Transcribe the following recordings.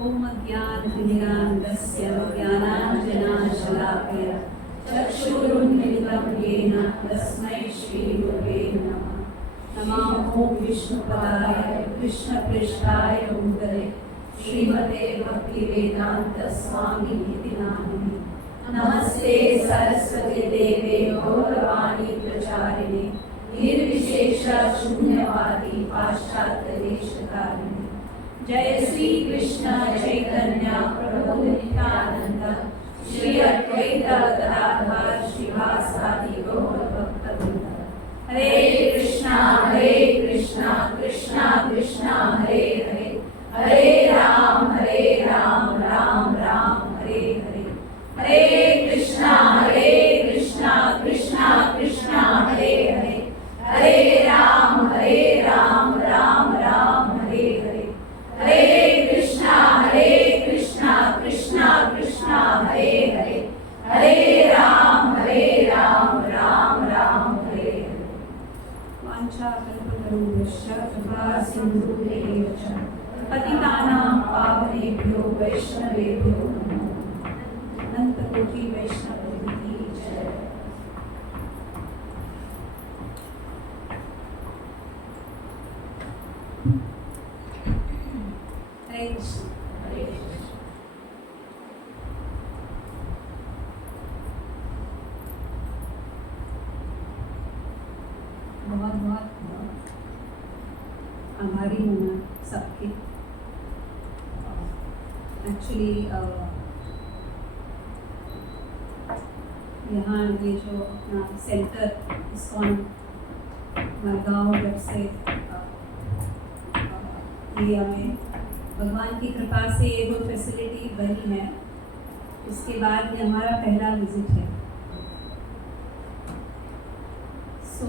ओम ज्ञानतिमिरान्धस्य ज्ञानाञ्जनशलाकया चक्षुरुन्मिलितं येन तस्मै श्रीगुरवे नमः। नमो विष्णुपदाय कृष्णपृष्ठाय भूतले श्रीमते भक्तिवेदांत स्वामिनिति नामिने। नमस्ते सरस्वती देवे गौरवाणी प्रचारिणे निर्विशेष शून्यवादी पाश्चात्य देशकारिणे। जय श्री कृष्ण चैतन्य प्रभु नित्यानंद श्री अद्वैत गदाधर श्रीवासादि गौर भक्तवृंद। हरे कृष्णा कृष्णा कृष्णा हरे हरे, हरे राम राम राम हरे हरे। हरे कृष्णा कृष्णा कृष्णा हरे हरे, हरे राम राम राम हरे हरे। हरे कृष्णा कृष्णा कृष्णा हरे हरे, हरे राम राम हरे हरे। वाञ्छाकल्पतरुभ्यश्च कृपा सिन्धुभ्येव च पतितानां पावनेभ्यो वैष्णवेभ्यो नमो नमः। अनंतकोटि वैष्णव की जय। हरे कृष्ण। बहुत बहुत आभारी हूँ मैं सबके। एक्चुअली यहाँ ये जो अपना सेंटर इस्कॉन मडगांव जब से एरिया में भगवान की कृपा से ये जो फैसिलिटी बनी है, इसके बाद ये हमारा पहला विजिट है। सो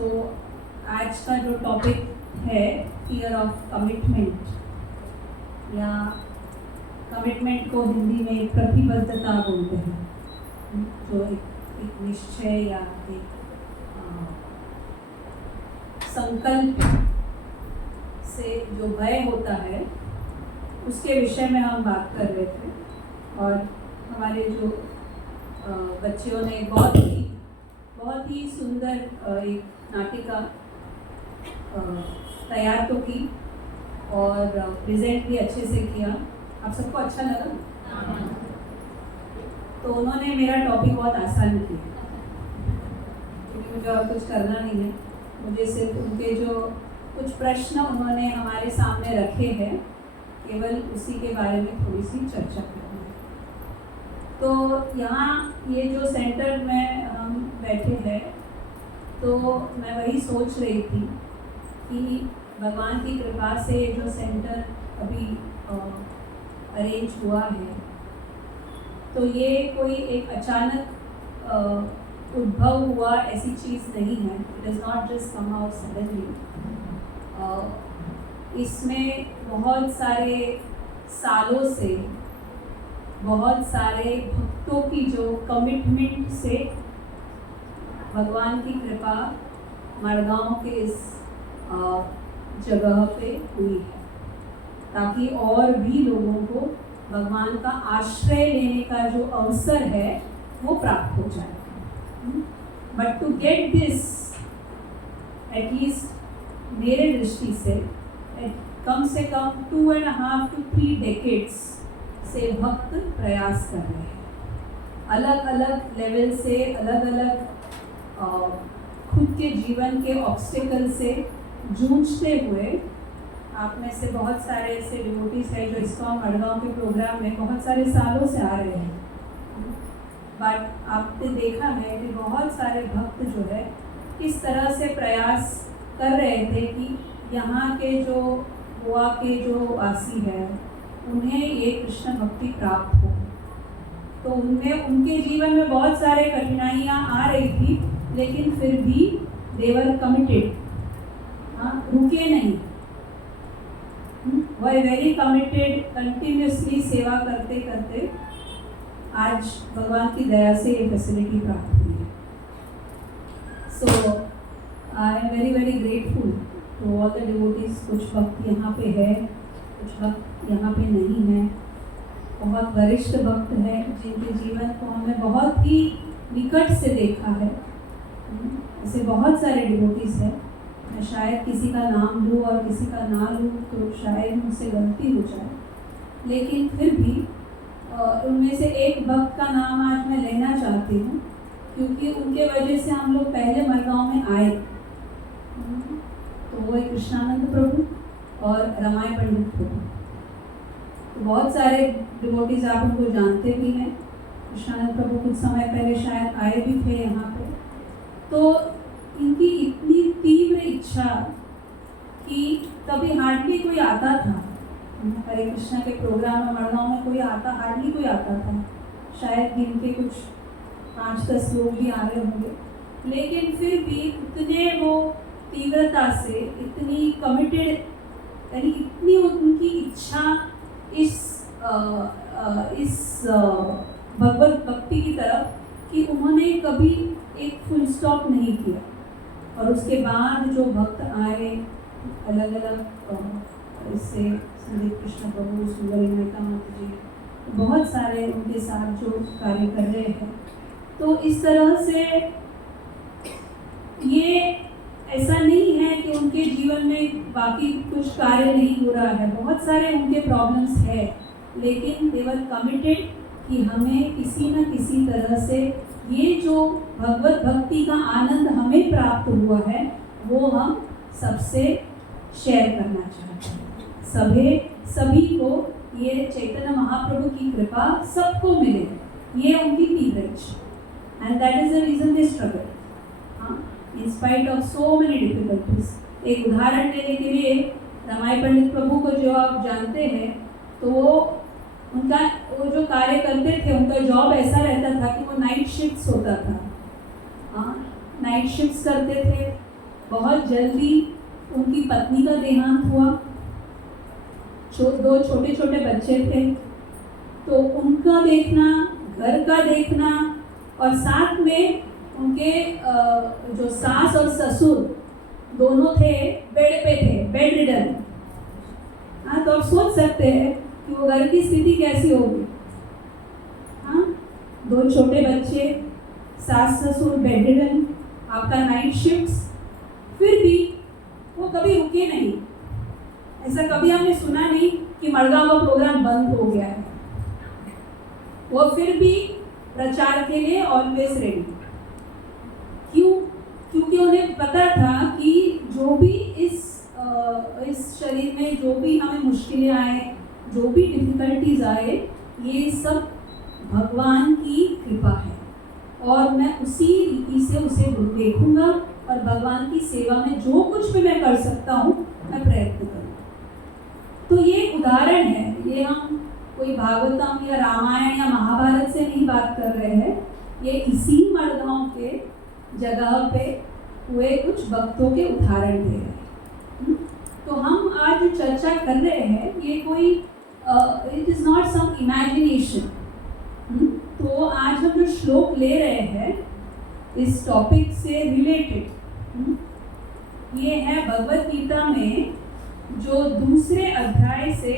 आज का जो टॉपिक है फियर ऑफ कमिटमेंट, या कमिटमेंट को हिंदी में प्रतिबद्धता बोलते हैं। जो एक निश्चय या एक संकल्प से जो भय होता है, उसके विषय में हम बात कर रहे थे। और हमारे जो बच्चियों ने बहुत ही सुंदर एक नाटिका तैयार तो की और प्रेजेंट भी अच्छे से किया। आप सबको अच्छा लगा? तो उन्होंने मेरा टॉपिक बहुत आसान किया, क्योंकि मुझे और कुछ करना नहीं है। मुझे सिर्फ उनके जो कुछ प्रश्न उन्होंने हमारे सामने रखे हैं, केवल उसी के बारे में थोड़ी सी चर्चा करनी है। तो यहाँ ये जो सेंटर में हम बैठे हैं, तो मैं वही सोच रही थी कि भगवान की कृपा से जो सेंटर अभी अरेंज हुआ है, तो ये कोई एक अचानक उद्भव हुआ ऐसी चीज़ नहीं है। It is not just come out suddenly. इसमें बहुत सारे सालों से बहुत सारे भक्तों की जो कमिटमेंट से भगवान की कृपा मडगांव के इस जगह पे हुई है, ताकि और भी लोगों को भगवान का आश्रय लेने का जो अवसर है वो प्राप्त हो जाए। But to get this, at least मेरे दृष्टि से कम 2.5 to 3 डेकेड्स से भक्त प्रयास कर रहे हैं। अलग अलग लेवल से, अलग अलग खुद के जीवन के ऑब्स्टिकल से जूझते हुए, आप में से बहुत सारे ऐसे डिवोटीज हैं जो इस्कॉन मडगांव के प्रोग्राम में बहुत सारे सालों से आ रहे हैं। बट आपने देखा है कि बहुत सारे भक्त जो है किस तरह से प्रयास कर रहे थे कि यहाँ के जो गोवा के जो वासी है उन्हें ये कृष्ण भक्ति प्राप्त हो। तो उनमें उनके जीवन में बहुत सारे कठिनाइयाँ आ रही थी, लेकिन फिर भी देवर कमिटेड, रुके नहीं। वह वेरी कमिटेड, कंटिन्यूसली सेवा करते करते आज भगवान की दया से ये फैसिलिटी प्राप्त हुई है। So I am very grateful to all the devotees. कुछ भक्त यहाँ पे है, कुछ भक्त यहाँ पे नहीं है, बहुत वरिष्ठ भक्त हैं जिनके जीवन को हमने बहुत ही निकट से देखा है। ऐसे बहुत सारे डिवोटीज हैं। मैं शायद किसी का नाम लूँ और किसी का ना लूँ तो शायद मुझसे गलती हो जाए, लेकिन फिर भी उनमें से एक भक्त का नाम आज मैं लेना चाहती हूँ, क्योंकि उनके वजह से हम लोग पहले मरगांव में आए। तो वो है कृष्णानंद प्रभु और रमाई पंडित प्रभु। तो बहुत सारे डिवोटीज आप उनको जानते भी हैं। कृष्णानंद प्रभु कुछ समय पहले शायद आए भी थे यहाँ पे। तो इनकी इतनी तीव्र इच्छा कि कभी हार्डली कोई आता था हरे कृष्णा के प्रोग्राम में, मरगांव में कोई आता, हार्डली कोई आता था। शायद इनके कुछ 5-10 लोग भी आ रहे होंगे, लेकिन फिर भी इतने वो तीव्रता से, इतनी कमिटेड, यानी इतनी उनकी इच्छा इस भगवत भक्ति की तरफ कि उन्होंने कभी एक फुल स्टॉप नहीं किया। और उसके बाद जो भक्त आए अलग अलग, इससे संदीप कृष्ण प्रभु, सुंदरी मेहता माता जी, बहुत सारे उनके साथ जो कार्य कर रहे हैं। तो इस तरह से ये ऐसा नहीं है कि उनके जीवन में बाकी कुछ कार्य नहीं हो रहा है, बहुत सारे उनके प्रॉब्लम्स है, लेकिन दे वर कमिटेड कि हमें किसी न किसी तरह से ये जो भगवत भक्ति का आनंद हमें प्राप्त हुआ है वो हम सबसे शेयर करना चाहते हैं। सभी को ये चैतन्य महाप्रभु की कृपा सबको मिले, ये उनकी तीव्र इच्छा। And that is the reason they struggle, in spite of so many difficulties। एक उदाहरण देने के लिए रमाई पंडित प्रभु को जो आप जानते हैं, तो वो जो कार्य करते थे, उनका जॉब ऐसा रहता था कि वो नाइट शिफ्ट्स होता था। नाइट शिफ्ट्स करते थे। बहुत जल्दी उनकी पत्नी का देहांत हुआ। 2 छोटे छोटे बच्चे थे, तो उनका देखना, घर का देखना, और साथ में उनके जो सास और ससुर दोनों थे, बेड पे थे, बेड रिडन। तो आप सोच सकते हैं कि वो घर की स्थिति कैसी होगी। 2 छोटे बच्चे, सास ससुर बेड रिडन, आपका नाइट शिफ्ट्स, फिर भी वो कभी रुके नहीं। ऐसा कभी हमने सुना नहीं कि मड़गांव का प्रोग्राम बंद हो गया है। वो फिर भी प्रचार के लिए ऑलवेज रेडी। क्यों? क्योंकि उन्हें पता था कि जो भी इस शरीर में जो भी हमें मुश्किलें आए, जो भी डिफिकल्टीज आए, ये सब भगवान की कृपा है, और मैं उसी रीति से उसे देखूंगा और भगवान की सेवा में जो कुछ भी मैं कर सकता हूँ मैं प्रयत्न करूँगा। तो ये उदाहरण है, ये हम कोई भागवतम या रामायण या महाभारत से नहीं बात कर रहे हैं, ये इसी मड़गांव के जगह पे हुए कुछ भक्तों के उदाहरण दे रहे हैं। तो हम आज जो चर्चा कर रहे हैं, ये कोई it is not some imagination. तो आज हम जो श्लोक ले रहे हैं इस टॉपिक से रिलेटेड, ये है भगवत गीता में जो दूसरे अध्याय से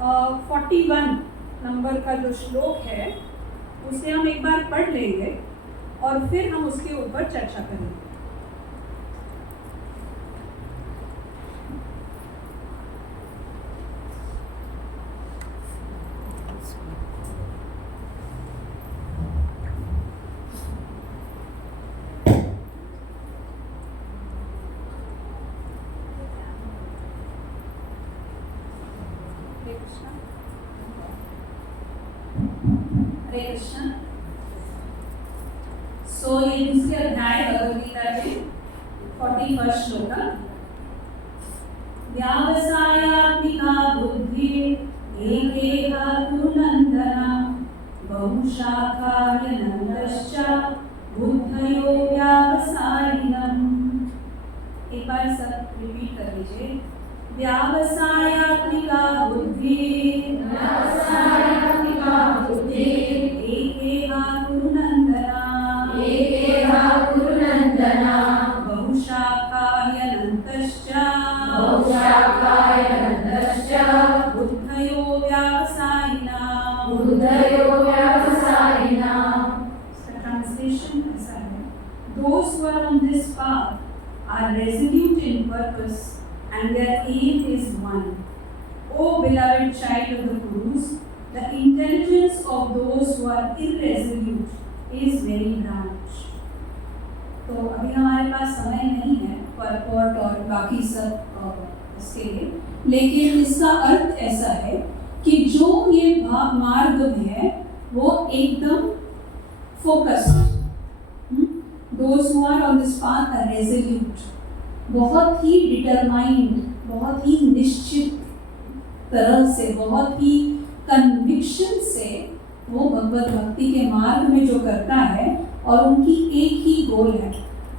41 नंबर का जो श्लोक है, उसे हम एक बार पढ़ लेंगे और फिर हम उसके ऊपर चर्चा करेंगे। हरे कृष्ण। सो ये दूसरे अध्याय भगवद गीता के 41 श्लोक। व्यावसायात्मिका बुद्धि एकेह कुरुनन्दना बहुशाखाय नन्दश्च बुद्धयो व्यावसायिनम्। एक बार सब रिपीट कर लीजिए। व्यावसायात्मिका बुद्धि एकेह कुरुनन्दना बहुशाखाय नन्दश्च बुद्धयो व्यावसायिनम्। resolute in purpose, and their aim is one. O beloved child of the Gurus, the intelligence of those who are irresolute is very large. तो अभी हमारे पास समय नहीं है परपोर्ट और बाकी सब इसके लिए, लेकिन इसका अर्थ ऐसा है कि जो ये मार्ग है वो एकदम focused, those who are on this path are resolute, बहुत ही डिटरमाइंड, बहुत ही निश्चित तरह से, बहुत ही कन्विक्शन से वो भगवत भक्ति के मार्ग में जो करता है, और उनकी एक ही गोल है।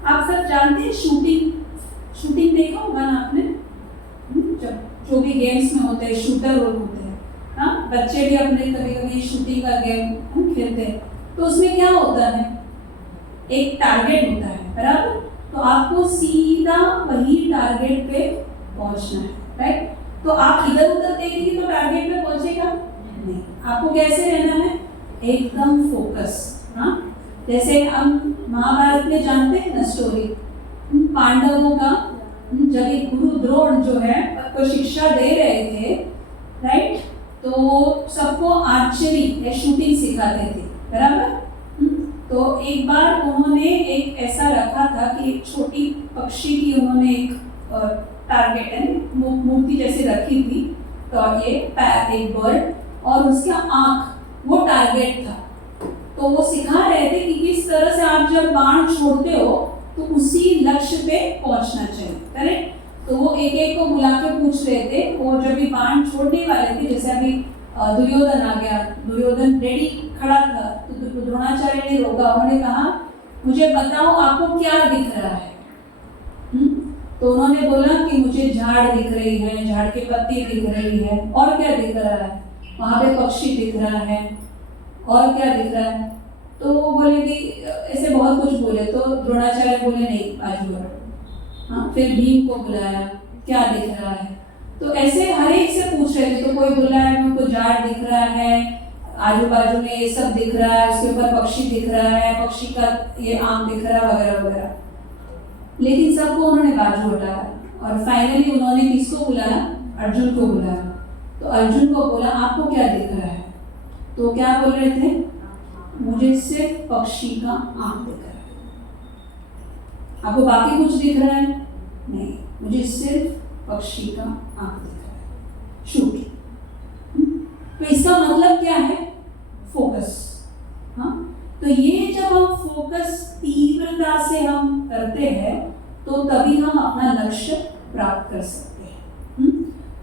आप सब जानते हैं शूटिंग देखा होगा ना आपने, जब जो भी गेम्स में होते हैं शूटर लोग होते हैं, हाँ, बच्चे भी अपने कभी कभी शूटिंग का गेम खेलते हैं, तो उसमें क्या होता है, एक टारगेट होता है, बराबर, तो आपको सीधा वही टारगेट पे पहुंचना है, राइट। तो आप इधर उधर देखेंगे तो टारगेट पे पहुंचेगा नहीं, आपको कैसे रहना है, एकदम फोकस। हाँ, जैसे हम महाभारत में जानते हैं ना स्टोरी, पांडवों का जब एक गुरु द्रोण जो है को शिक्षा दे रहे थे, राइट, तो सबको आर्चरी या शूटिंग सिखाते थे, बराबर। तो एक बार उन्होंने एक ऐसा रखा था कि एक छोटी पक्षी की उन्होंने एक टारगेट है मूर्ति जैसी रखी थी, तो ये पैर एक बर्ड और उसका आँख वो टारगेट था। तो वो सिखा रहे थे कि किस तरह से आप जब बाण छोड़ते हो तो उसी लक्ष्य पे पहुंचना चाहिए, करेक्ट। तो वो एक एक को बुला के पूछ रहे थे, वो जब भी बाण छोड़ने वाले थे, जैसे अभी दुर्योधन आ गया, दुर्योधन रेडी खड़ा था, तो द्रोणाचार्य ने रोका, उन्होंने कहा मुझे बताओ आपको क्या दिख रहा है। तो उन्होंने बोला कि मुझे झाड़ दिख रही है, झाड़ के पत्ती दिख रही है, और क्या दिख रहा है, वहाँ पे पक्षी दिख रहा है, और क्या दिख रहा है। तो वो बोले कि ऐसे बहुत कुछ बोले, तो द्रोणाचार्य बोले नहीं बाजू हटो। हाँ, फिर भीम को बुलाया, क्या दिख रहा है, तो ऐसे हर एक से पूछ रहे थे। तो कोई बोला है उनको झाड़ दिख रहा है, आजू बाजू में ये सब दिख रहा है, उसके ऊपर पक्षी दिख रहा है, पक्षी का ये आम दिख रहा है, वगैरह वगैरह। लेकिन सबको उन्होंने बाजू हटाया और फाइनली उन्होंने किसको बुलाया, अर्जुन को बुलाया। तो अर्जुन को बोला आपको क्या दिख रहा है, तो क्या बोल रहे थे, मुझे सिर्फ पक्षी का आँख दिख रहा है। आपको बाकी कुछ दिख रहा है, नहीं, मुझे सिर्फ पक्षी का आँख दिख रहा है, शूट। तो इसका मतलब क्या है, फोकस। हाँ, तो ये जब हम फोकस तीव्रता से हम करते हैं तो तभी हम अपना लक्ष्य प्राप्त कर सकते हैं।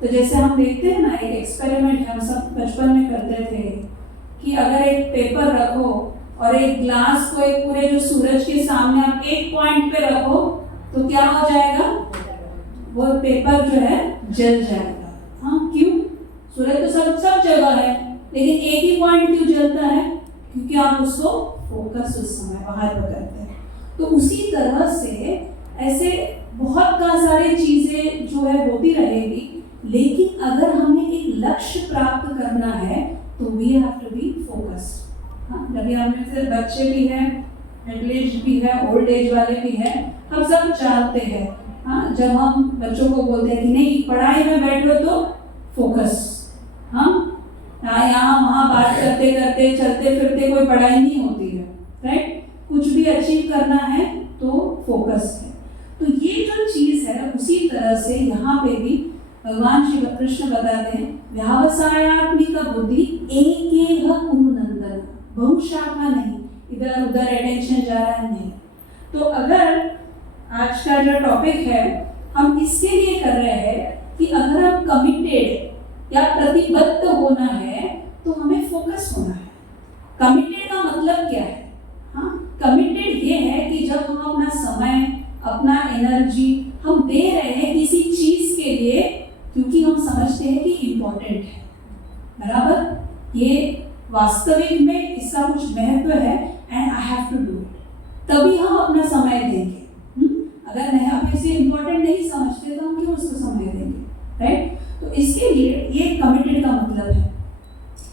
तो जैसे हम देखते हैं ना, एक एक्सपेरिमेंट हम सब बचपन में करते थे कि अगर एक पेपर रखो और एक ग्लास को एक पूरे जो सूरज के सामने आप एक पॉइंट पे रखो तो क्या हो जाएगा, वो पेपर जो है जल जाएगा। हाँ, क्यों, सूरज तो सब जगह है, लेकिन एक ही पॉइंट क्यों जलता है, क्योंकि आप उसको फोकस उस समय बाहर पर करते हैं। तो उसी तरह से ऐसे बहुत सारी चीजें जो है होती रहेगी, लेकिन अगर हमें एक लक्ष्य प्राप्त करना है तो we have to be focused. हाँ, जब हमें से बच्चे भी हैं, मिडिल एज भी है, ओल्ड एज वाले भी हैं, हम सब जानते हैं। हाँ, जब हम बच्चों को बोलते हैं कि नहीं पढ़ाई में बैठो तो फोकस, हाँ, यहाँ वहाँ बात करते करते चलते फिरते कोई पढ़ाई नहीं होती है, राइट। कुछ भी अचीव करना है तो फोकस है। तो ये जो चीज़ है उसी तरह से यहाँ पे भी भगवान श्री कृष्ण बताते हैं, व्यावसायात्मिका बुद्धि एकेह कुरुनंदन, बहुशाखा नहीं, इधर उधर अटेंशन जा रहा है नहीं। तो अगर आज का जो टॉपिक है हम इसके लिए कर रहे हैं कि अगर हम कमिटेड या प्रतिबद्ध होना है तो हमें फोकस होना है। कमिटेड का मतलब क्या है, हाँ, कमिटेड ये है कि जब हम अपना समय, अपना एनर्जी हम दे रहे हैं किसी चीज के लिए क्योंकि हम समझते हैं कि इम्पोर्टेंट है, बराबर, ये वास्तविक में इसका कुछ महत्व है and I have to do it, तभी हम अपना समय देंगे। अगर नहीं आप इसे इम्पोर्टेंट नहीं समझते तो हम क्यों उसको समय देंगे, राइट। तो इसके लिए ये कमिटेड का मतलब है।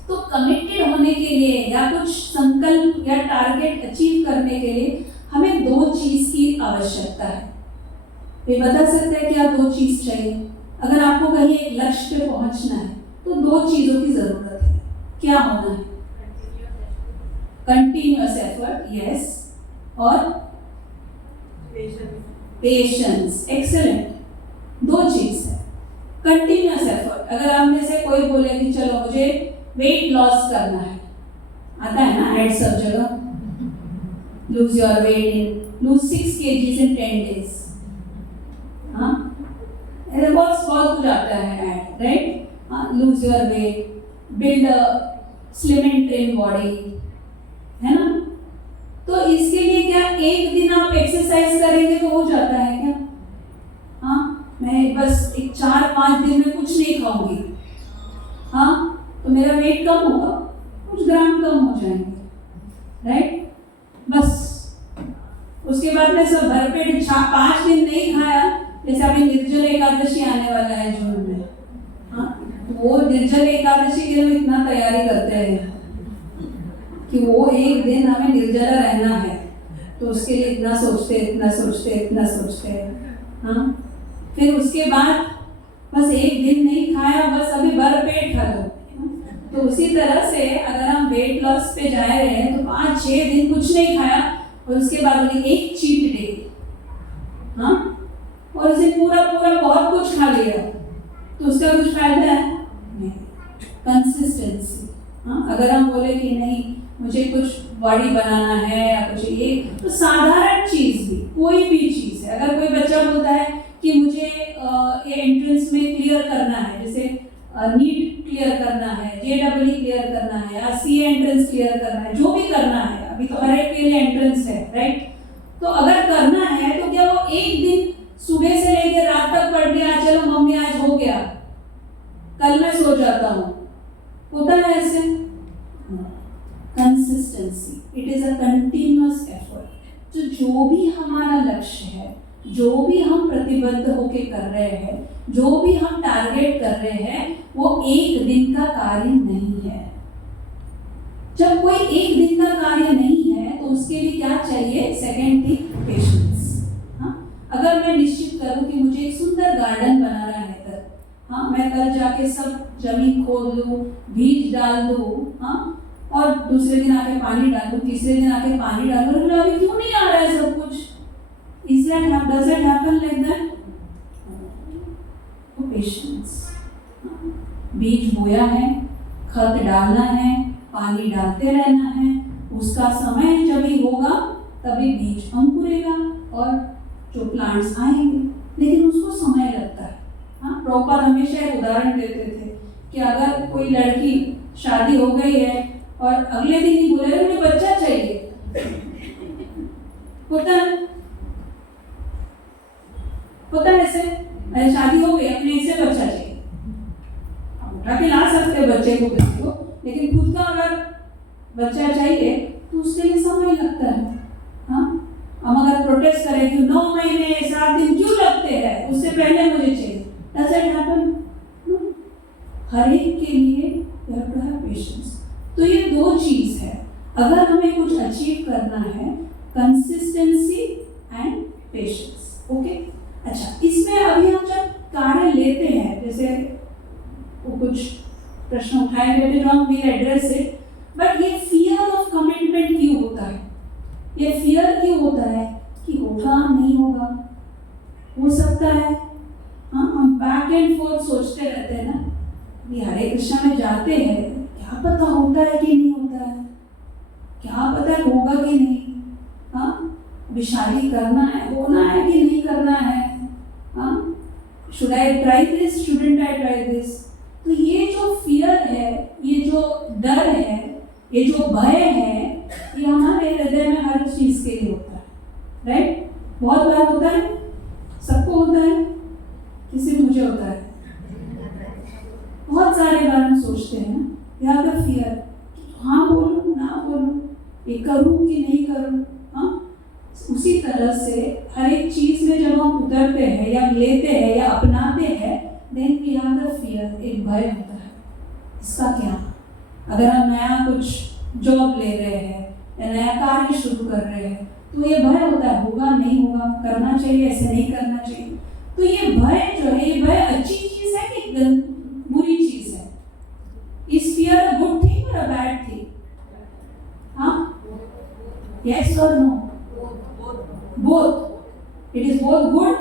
तो कमिटेड होने के लिए या कुछ संकल्प या टारगेट अचीव करने के लिए हमें दो चीज की आवश्यकता है। ये बता सकते हैं क्या दो चीज चाहिए? अगर आपको कहीं एक लक्ष्य पे पहुंचना है तो दो चीजों की जरूरत है। क्या होना है? कंटिन्यूअस एफर्ट, यस, और पेशेंस। एक्सेलेंट, दो चीज है। कंटिन्यूअस एफर्ट, अगर आप में से कोई बोले कि चलो मुझे वेट लॉस करना है, आता है ना एड सब जगह, lose your weight in, lose 6 kgs in 10 days, हाँ, ऐसे बहुत कुछ आता है ad, right? Lose your weight, build a slim and trim body, है ना? तो इसके लिए क्या एक दिन आप एक्सरसाइज करेंगे तो हो जाता है क्या? हाँ, मैं बस एक 4-5 दिन में कुछ नहीं खाऊंगी, हाँ, तो मेरा वेट कम होगा, कुछ ग्राम कम हो जाएंगे, राइट? बस उसके बाद में सब भरपेट 5 दिन नहीं खाया, जैसे अभी निर्जल एकादशी आने वाला है जून में, हाँ, वो निर्जल एकादशी के लिए इतना तैयारी करते हैं कि वो एक दिन हमें निर्जला रहना है, तो उसके लिए इतना सोचते हैं, हाँ। फिर उसके बाद बस एक दिन नहीं खाया, बस अभी भरपेट खा लो। तो उसी तरह से अगर हम वेट लॉस पे जा रहे हैं तो 5-6 दिन कुछ नहीं खाया और उसके बाद एक चीट डे, हाँ, और उसे पूरा बहुत कुछ खा लिया, तो उसका कुछ फायदा है नहीं। कंसिस्टेंसी, हाँ, अगर हम बोले कि नहीं मुझे कुछ बॉडी बनाना है या कुछ ये, तो साधारण चीज भी, कोई भी चीज है, अगर कोई बच्चा बोलता है कि मुझे ये एंट्रेंस में क्लियर करना है, जैसे नीट क्लियर करना है, JEE क्लियर करना है, या CA एंट्रेंस क्लियर करना है, जो भी करना है, अभी तो हर एक के लिए एंट्रेंस है, राइट? तो अगर करना है तो क्या वो एक दिन सुबह से लेकर रात तक पढ़ लिया, चलो मम्मी आज हो गया, कल मैं सो जाता हूँ, होता है ऐसे? Consistency, it is a continuous effort. जो भी हमारा लक्ष्य है, जो भी हम प्रतिबद्ध होके कर रहे हैं, जो भी हम टारगेट कर रहे हैं, वो एक दिन का कार्य नहीं है। जब कोई एक दिन का कार्य नहीं है तो उसके लिए क्या चाहिए? Second thing, patience. हाँ, अगर मैं निश्चित करूं कि मुझे एक सुंदर गार्डन बनाना है, तो हाँ, मैं कल जाके सब जमीन खोद लूं, बीज डाल दूं, हाँ, और दूसरे दिन आके पानी डालूं, तीसरे दिन आके पानी डालूं, अभी क्यों नहीं आ रहा है सब कुछ? Does it happen like that? तो पेशेंस, बीज बोया है, खत डालना है, पानी डालते रहना है, उसका समय जब भी होगा तभी बीज अंकुरेगा और जो प्लांट्स आएंगे, लेकिन उसको समय लगता है। हाँ, प्रभुपाद हमेशा एक उदाहरण देते थे कि अगर कोई लड़की शादी हो गई है और अगले दिन ही बोले मुझे बच्चा चाहिए, होता है ऐसे, शादी हो गई, अपने से बच्चा चाहिए, उठा के ला सकते हैं बच्चे को, लेकिन खुद का अगर बच्चा चाहिए तो उसके लिए समय लगता है। हाँ, हम अगर प्रोटेस्ट करें कि 9 महीने 7 दिन क्यों लगते हैं, उससे पहले मुझे चाहिए, does it happen? हर एक के लिए you have to have patience। तो ये दो चीज है, अगर हमें कुछ अचीव करना है, कंसिस्टेंसी एंड पेशेंस। ओके, अच्छा, इसमें अभी हम जब कार्य लेते हैं, जैसे वो कुछ प्रश्न उठाए गए थे जो हम विल एड्रेस इट, बट ये फियर ऑफ कमिटमेंट क्यों होता है? ये फियर क्यों होता है कि होगा नहीं होगा, हो सकता है? हाँ, हम बैक एंड फोर्थ सोचते रहते हैं ना, ये हरे कृष्णा में जाते हैं, क्या पता होता है कि नहीं होता है, क्या पता होगा कि नहीं, हाँ, अभी शादी करना है, होना है कि नहीं करना है, हाँ, should I try this, shouldn't I try this? तो ये जो फियर है, ये जो डर है, ये जो भय है, ये हमारे हृदय में हर चीज के लिए होता है, राइट? बहुत बार होता है, सबको होता है, किसी मुझे होता है, बहुत सारे बार हम सोचते हैं ना, या द फियर, हाँ बोलूं ना बोलूं, ये करूं कि नहीं करूं, हाँ। उसी तरह से हर एक चीज में जब हम उतरते हैं या लेते हैं या अपनाते हैं, then we have the fear, एक भय होता है, इसका क्या? अगर हम नया कुछ जॉब ले रहे हैं या नया कार्य शुरू कर रहे हैं, तो ये भय होता है, होगा नहीं होगा, करना चाहिए, ऐसे नहीं करना चाहिए। तो ये भय जो है, ये भय अच्छी चीज है कि बुरी चीज है? Is fear a good thing और अ बैड थिंग? हाँ, yes or no? Both. It is both good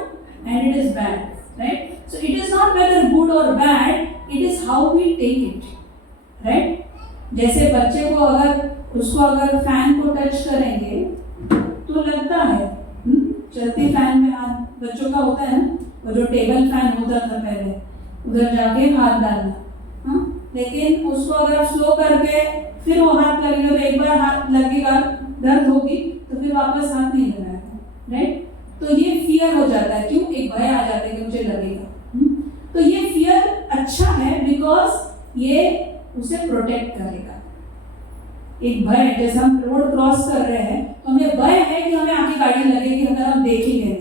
and it is bad, right? So it is not whether good or bad, it is how we take it, right? जैसे बच्चे को अगर fan को touch करेंगे तो लगता है, चलती फैन में हाथ बच्चों का होता है ना, वो जो टेबल फैन होता था पहले, उधर जाके हाथ डालना, हाँ? लेकिन उसको अगर आप स्लो करके फिर वो हाथ लगेगा तो एक बार हाथ लगेगा, दर्द होगी, तो फिर वापस हाथ नहीं लगाएगा, राइट? तो ये फियर हो जाता है। क्यों? एक भय आ जाता है कि मुझे लगेगा। तो ये फियर अच्छा है बिकॉज ये उसे प्रोटेक्ट करेगा। एक भय, जैसे हम रोड क्रॉस कर रहे हैं तो हमें भय है कि हमें आगे गाड़ी लगेगी अगर हम देखेंगे नहीं,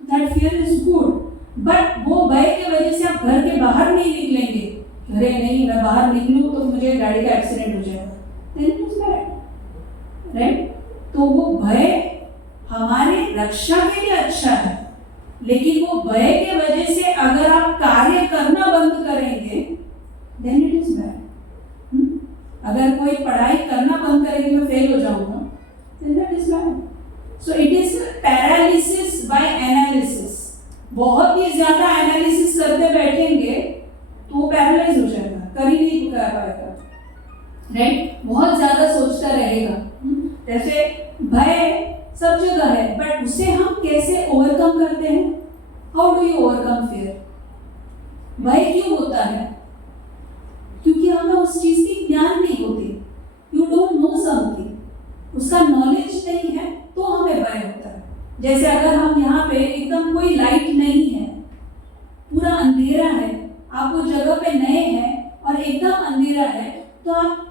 that fear is good. But वो भय की वजह से आप घर के बाहर नहीं निकलेंगे, अरे नहीं मैं बाहर निकलूं तो मुझे गाड़ी का एक्सीडेंट हो जाएगा, then it is bad, right? तो वो भय हमारे रक्षा के लिए अच्छा है, लेकिन वो भय के वजह से अगर आप कार्य करना बंद करेंगे देन इट इज बैड। अगर कोई पढ़ाई करना बंद करेगी, मैं फेल हो जाऊंगा, then that is bad. So it is paralysis by analysis. बहुत ही ज्यादा एनालिसिस करते बैठेंगे तो वो पैरालाइज हो जाएगा, कर ही नहीं पाएगा, राइट? बहुत ज्यादा सोचता रहेगा। जैसे भय सब जगह है, बट उसे हम कैसे ओवरकम करते हैं? How do you overcome fear? भय क्यों होता है? क्योंकि हमें उस चीज की ज्ञान नहीं होती। यू डोंट नो समथिंग, उसका नॉलेज नहीं है तो हमें भय होता है। जैसे अगर हम यहाँ पे एकदम कोई लाइट नहीं है, पूरा अंधेरा है, आप उस जगह पे नए हैं और एकदम अंधेरा है, तो आप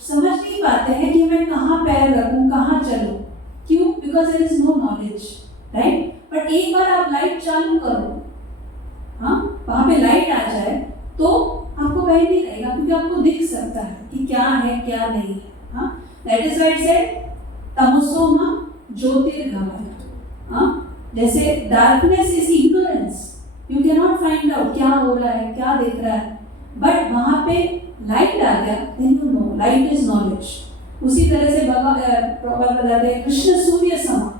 समझ नहीं पाते हैं कि मैं कहाँ पैर रखूं, कहाँ चलूं। क्यों? Because there is no knowledge, right? But एक बार आप लाइट चालू करो, हाँ, वहां पे लाइट आ जाए तो आपको भय नहीं लगेगा, क्योंकि आपको दिख सकता है कि क्या है क्या नहीं है, हाँ? That is why it said तमसो मा ज्योतिर्गमय। हाँ, जैसे darkness is ignorance, you can not find out क्या हो रहा है, क्या दिख रहा है, बट वहां पे लाइट आ गया, then you know, light is knowledge. उसी तरह से प्रभुपाद बताते हैं, कृष्ण सूर्य समा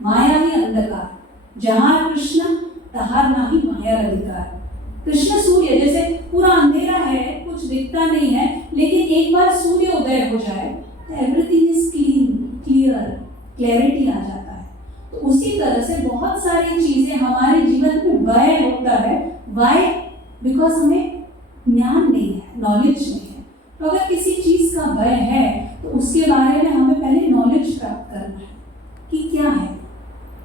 माया ही अंधकार, जहाँ कृष्ण तहार नाही माया अधिकार। कृष्ण सूर्य, जैसे पूरा अंधेरा है, कुछ दिखता नहीं है, लेकिन एक बार सूर्य उदय हो जाए तो एवरीथिंग इज क्लियर, क्लैरिटी आ जाता है। तो उसी तरह से बहुत सारी चीजें हमारे जीवन में भय होता है। वाई? बिकॉज हमें ज्ञान नहीं है, नॉलेज नहीं है। तो अगर किसी चीज का भय है तो उसके बारे में हमें पहले नॉलेज प्राप्त करना है कि क्या है।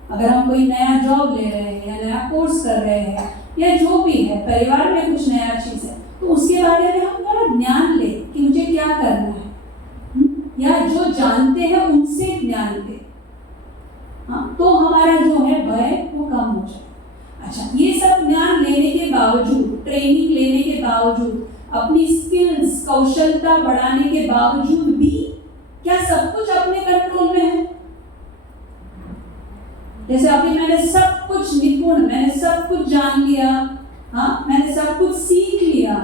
अगर हम कोई नया जॉब ले रहे हैं या नया कोर्स कर रहे हैं या जो भी है, परिवार में कुछ नया चीज है, तो उसके बारे में हम थोड़ा ज्ञान ले कि मुझे क्या करना है, या जो जानते हैं उनसे ज्ञान ले, हाँ, तो हमारा जो है भय वो कम हो जाए। अच्छा, ये सब ज्ञान लेने के बावजूद, ट्रेनिंग लेने के बावजूद, अपनी स्किल्स कौशलता बढ़ाने के बावजूद भी क्या सब कुछ अपने कंट्रोल में है? जैसे अभी मैंने सब कुछ निपुण, मैंने सब कुछ जान लिया, हाँ, मैंने सब कुछ सीख लिया,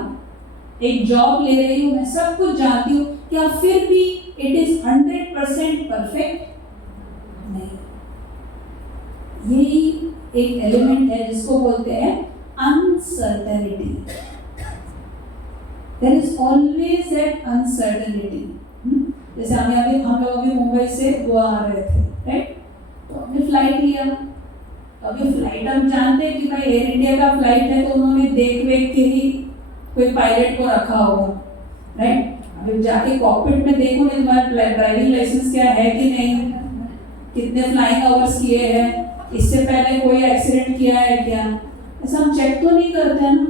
एक जॉब ले रही हूँ, मैं सब कुछ जानती हूँ, क्या फिर भी इट इज 100% परफेक्ट? नहीं। यही एक एलिमेंट है जिसको बोलते हैं uncertainty. There is always that uncertainty. जैसे हम लोग अभी मुंबई से गोवा आ रहे थे, राइट? तो अभी फ्लाइट लिया, अभी फ्लाइट हम जानते हैं कि भाई एयर इंडिया का फ्लाइट है तो उन्होंने देख वेख के ही कोई पायलट को रखा होगा, राइट? अभी जाके कॉकपिट में देखो नहीं तुम्हारा ड्राइविंग लाइसेंस क्या है कि नहीं, कितने फ्लाइंग आवर्स किए हैं, इससे पहले कोई एक्सीडेंट किया है क्या, ऐसा हम चेक तो नहीं करते हैं ना।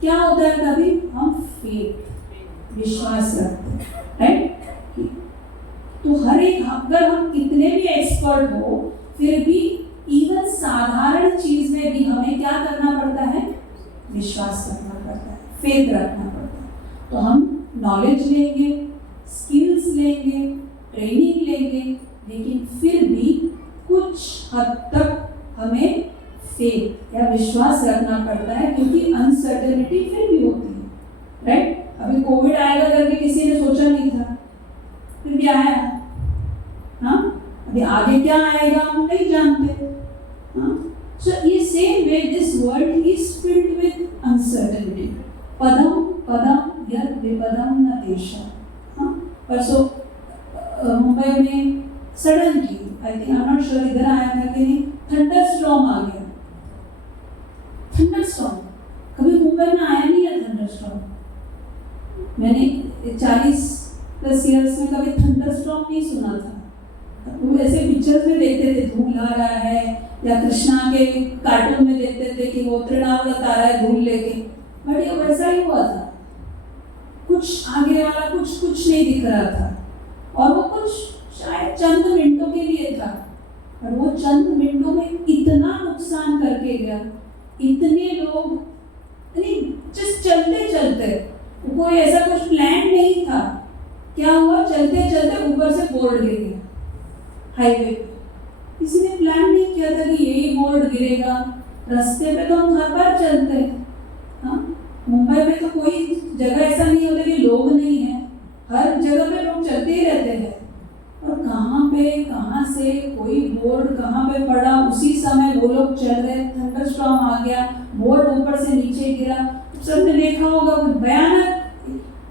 क्या होता है तभी? हम फेक विश्वास रखते हैं, राइट? तो हर एक, अगर हम कितने भी एक्सपर्ट हो, फिर भी इवन साधारण चीज में भी हमें क्या करना पड़ता है? विश्वास करना पड़ता है, फेथ रखना पड़ता है। तो हम नॉलेज लेंगे, स्किल्स लेंगे, ट्रेनिंग लेंगे, लेकिन फिर भी कुछ हद तक हमें फेथ या विश्वास रखना पड़ता है, क्योंकि अनसर्टेनिटी फिर भी होती है, राइट। अभी कोविड आएगा करके किसी ने सोचा नहीं था, फिर भी आया। हाँ, अभी आगे क्या आएगा हम नहीं जानते। हाँ, सो ये same way this world is filled with uncertainty. पदम पदम यद विपदम न देशा। हाँ, परसों मुंबई में suddenly, I think, I am not sure इधर आया था कि नहीं, थंडरस्टॉर्म आ गया। थंडरस्टॉर्म कभी मुंबई में आया नहीं है। थंडरस्टॉर्म मैंने 40+ ईयर्स में कभी थंडरस्टॉर्म नहीं सुना था। वो ऐसे पिक्चर्स में देखते थे धूल आ रहा है, या कृष्णा के कार्टून में देखते थे कि वो तृणाव्रत आ रहा है धूल लेके, बट ये वैसा ही हुआ था। कुछ आगे वाला कुछ नहीं दिख रहा था, और वो कुछ शायद चंद मिनटों के लिए था, और वो चंद मिनटों में इतना नुकसान करके गया। इतने लोग जस्ट चलते चलते, कोई ऐसा कुछ प्लान नहीं था। क्या हुआ, चलते चलते ऊपर से बोर्ड गिर गया हाईवे पे। किसी ने प्लान नहीं किया था कि यही बोर्ड गिरेगा। रास्ते पे तो हम हर बार चलते हैं। हाँ, मुंबई में तो कोई जगह ऐसा नहीं होता कि लोग नहीं है, हर जगह पे लोग चलते ही रहते हैं। और कहाँ पे कहाँ से कोई बोर्ड कहाँ पे पड़ा, उसी समय वो लोग चल रहे, थंडरस्टॉर्म आ गया, बोर्ड ऊपर से नीचे गिरा। सबने देखा होगा, भयानक।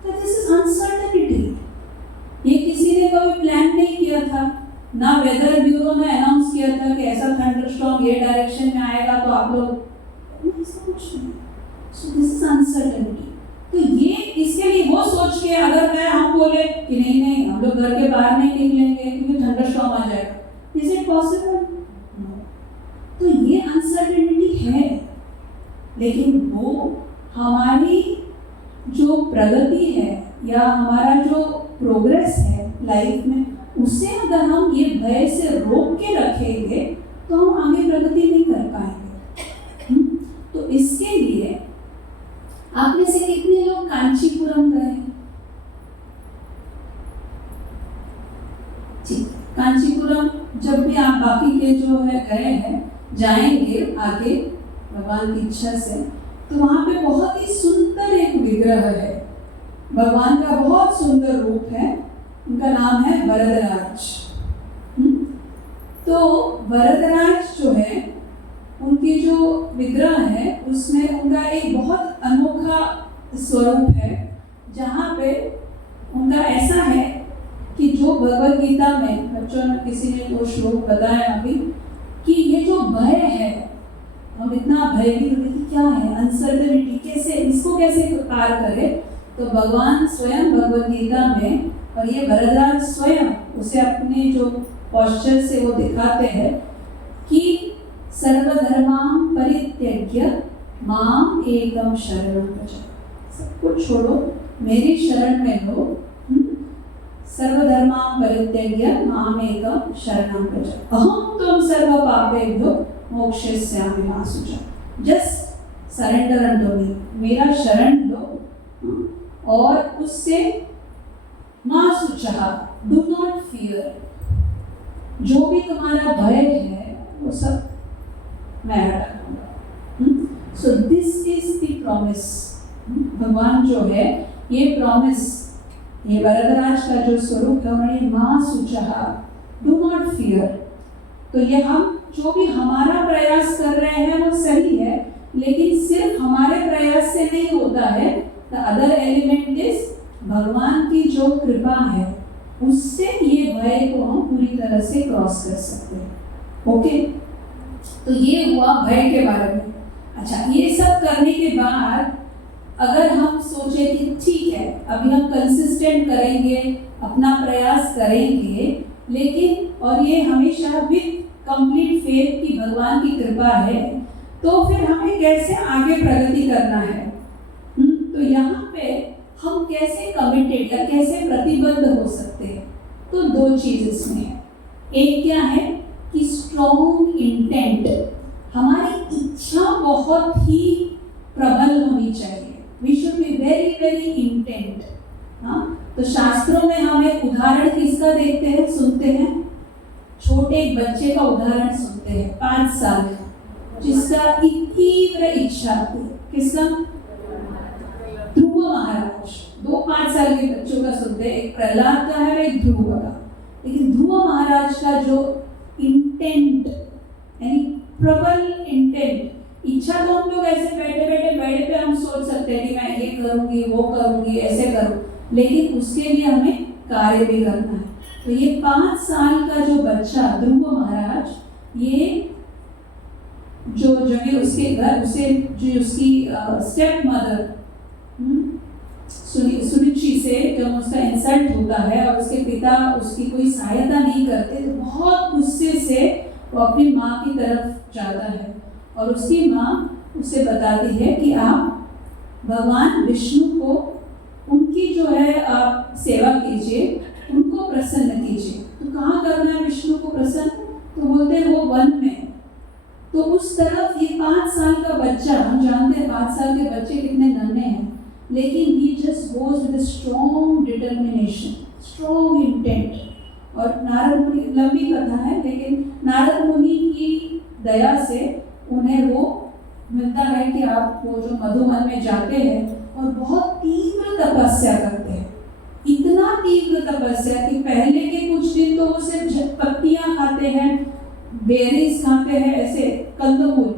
This is uncertainty. ये किसी ने कभी प्लान नहीं किया था, ना वेदर ब्यूरो ने अनाउंस किया था कि ऐसा थंडरस्टॉर्म ये डायरेक्शन में आएगा तो आप लोग, ऐसा कुछ नहीं। सो दिस इज अनसर्टेनिटी। तो ये इसके लिए वो सोच के अगर हम बोले कि नहीं हम लोग घर के बाहर नहीं निकलेंगे क्योंकि थंडरस्टॉर्म आ जाएगा, इज इट पॉसिबल? तो ये अनसर्टेनिटी है, लेकिन वो हमारी जो प्रगति है या हमारा जो प्रोग्रेस है लाइफ में, उसे अगर हम ये भय से रोक के रखेंगे तो हम आगे प्रगति नहीं कर पाएंगे। तो इसके लिए आप में से कितने लोग कांचीपुरम गए? ठीक, कांचीपुरम जब भी आप बाकी के जो है गए हैं, जाएंगे आगे भगवान की इच्छा से, तो वहाँ पे बहुत ही सुंदर एक विग्रह है, भगवान का बहुत सुंदर रूप है। उनका नाम है वरदराज। तो वरदराज जो है, उनकी जो विग्रह है उसमें उनका एक बहुत अनोखा स्वरूप है, जहाँ पे उनका ऐसा है कि जो भगवद गीता में बच्चों ने किसी ने वो श्लोक बताया अभी, कि ये जो भय है, हम इतना भयभीत होते हैं, क्या है अनसर्टेनिटी, कैसे इसको कैसे पार करें। तो भगवान स्वयं भगवद गीता में, और ये वरदराज स्वयं उसे अपने जो पॉस्चर से वो दिखाते हैं कि सर्वधर्मां परित्यज्य माम एकम शरणं व्रज। सब कुछ छोड़ो, मेरी शरण में लो। सर्वधर्मां परित्यज्य माम एकम शरणं व्रज, अहम त्वं सर्व पापेभ्यो मोक्षयिष्यामि मा शुचः। जस्ट सरेंडर अनटू मी, मेरा शरण लो और उससे मा शुचः, डू नॉट फियर। जो भी तुम्हारा भय है वो सब मैं हटाऊंगा। So this is the promise. भगवान जो है ये प्रॉमिस, ये वरदराज का जो स्वरूप है, उन्होंने मां शुचः, डू नॉट फियर। तो ये हम जो भी हमारा प्रयास कर रहे हैं वो सही है, लेकिन सिर्फ हमारे प्रयास से नहीं होता है। द अदर एलिमेंट इज भगवान की जो कृपा है, उससे ये भय को हम पूरी तरह से क्रॉस कर सकते हैं। ओके, तो ये हुआ भय के बारे में। अच्छा, ये सब करने के बाद अगर हम सोचे कि ठीक है अभी हम कंसिस्टेंट करेंगे, अपना प्रयास करेंगे, लेकिन और ये हमेशा विद कंप्लीट फेथ कि भगवान की कृपा है, तो फिर हमें कैसे आगे प्रगति करना है। तो यहाँ पे हम कैसे कमिटेड या कैसे प्रतिबद्ध हो सकते हैं? तो दो चीज इसमें है। एक क्या है कि स्ट्रॉन्ग इंटेंट, हमारी इच्छा बहुत ही प्रबल होनी चाहिए। We should be very very intent. हाँ, तो शास्त्रों में हम एक उदाहरण किसका देखते हैं, सुनते हैं? छोटे एक बच्चे का उदाहरण सुनते हैं, 5 साल का। जिसका तीव्र इच्छा थी। किसका? ध्रुव महाराज। 2-5 साल के बच्चों का सुनते हैं, एक प्रहलाद का है, एक ध्रुव का। लेकिन ध्रुव महाराज का जो इंटेंट, यानी प्रबल इंटेंट, इच्छा तो हम लोग ऐसे बैठे बैठे बेड पे हम सोच सकते हैं कि मैं ये करूंगी, वो करूंगी, ऐसे करूं, लेकिन उसके लिए हमें कार्य भी करना है। तो ये 5 साल का जो बच्चा ध्रुव महाराज, ये जो जब उसके घर उसे जो उसकी स्टेप मदर सुनिचि से जब उसका इंसल्ट होता है और उसके पिता उसकी कोई सहायता नहीं करते, तो बहुत गुस्से से वो अपनी माँ की तरफ जाता है और उसकी माँ उसे बताती है कि आप भगवान विष्णु को उनकी जो है आप सेवा कीजिए, उनको प्रसन्न कीजिए। तो कहाँ करना है विष्णु को प्रसन्न? तो बोलते हैं वो वन में। तो उस तरफ ये 5 साल का बच्चा, हम जानते हैं 5 साल के बच्चे कितने नन्हे हैं, लेकिन he just goes with a strong determination, strong intent। और नारद मुनि, लंबी कथा है, लेकिन नारद मुनि की दया से उन्हें वो मिलता है कि आप वो जो मधुवन में जाते हैं और बहुत तीव्र तपस्या करते हैं। इतना तीव्र तपस्या कि पहले के कुछ दिन तो वो सिर्फ पत्तियां खाते हैं, बेरीज खाते हैं, ऐसे कंदमूल,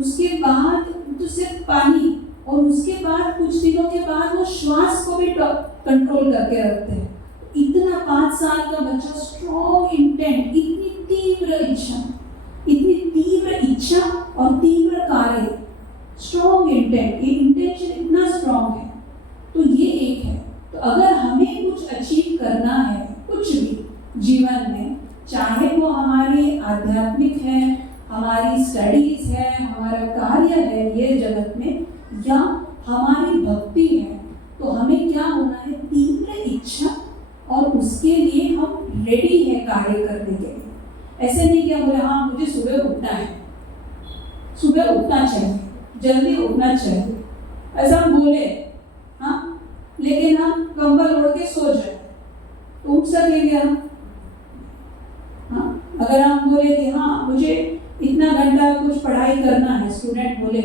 उसके बाद तो सिर्फ पानी, और उसके बाद कुछ दिनों के बाद वो श्वास को भी कंट्रोल करके रखते हैं। इतना 5 साल का बच्चा, स्ट्रॉन्ग इंटेंट, इतनी तीव्र इच्छा और तीव्र कार्य, स्ट्रॉन्ग इंटेंट, ये इंटेंशन इतना स्ट्रॉन्ग है। तो ये एक है। तो अगर हमें कुछ अचीव करना है, कुछ भी जीवन में, चाहे वो हमारी आध्यात्मिक है, हमारी स्टडीज है, हमारा कार्य है ये जगत में, या हमारी भक्ति है, तो हमें क्या होना है? तीव्र इच्छा, और उसके लिए हम रेडी है कार्य करने के लिए। ऐसे नहीं कि हम बोले हाँ मुझे सुबह उठना है, सुबह उठना चाहिए, जल्दी उठना चाहिए, ऐसा हम बोले, हाँ, लेकिन हम कंबल ओढ़ के सो जाए तो उठ सकेंगे हम? हाँ, अगर हम बोले कि हाँ मुझे इतना घंटा कुछ पढ़ाई करना है, स्टूडेंट बोले,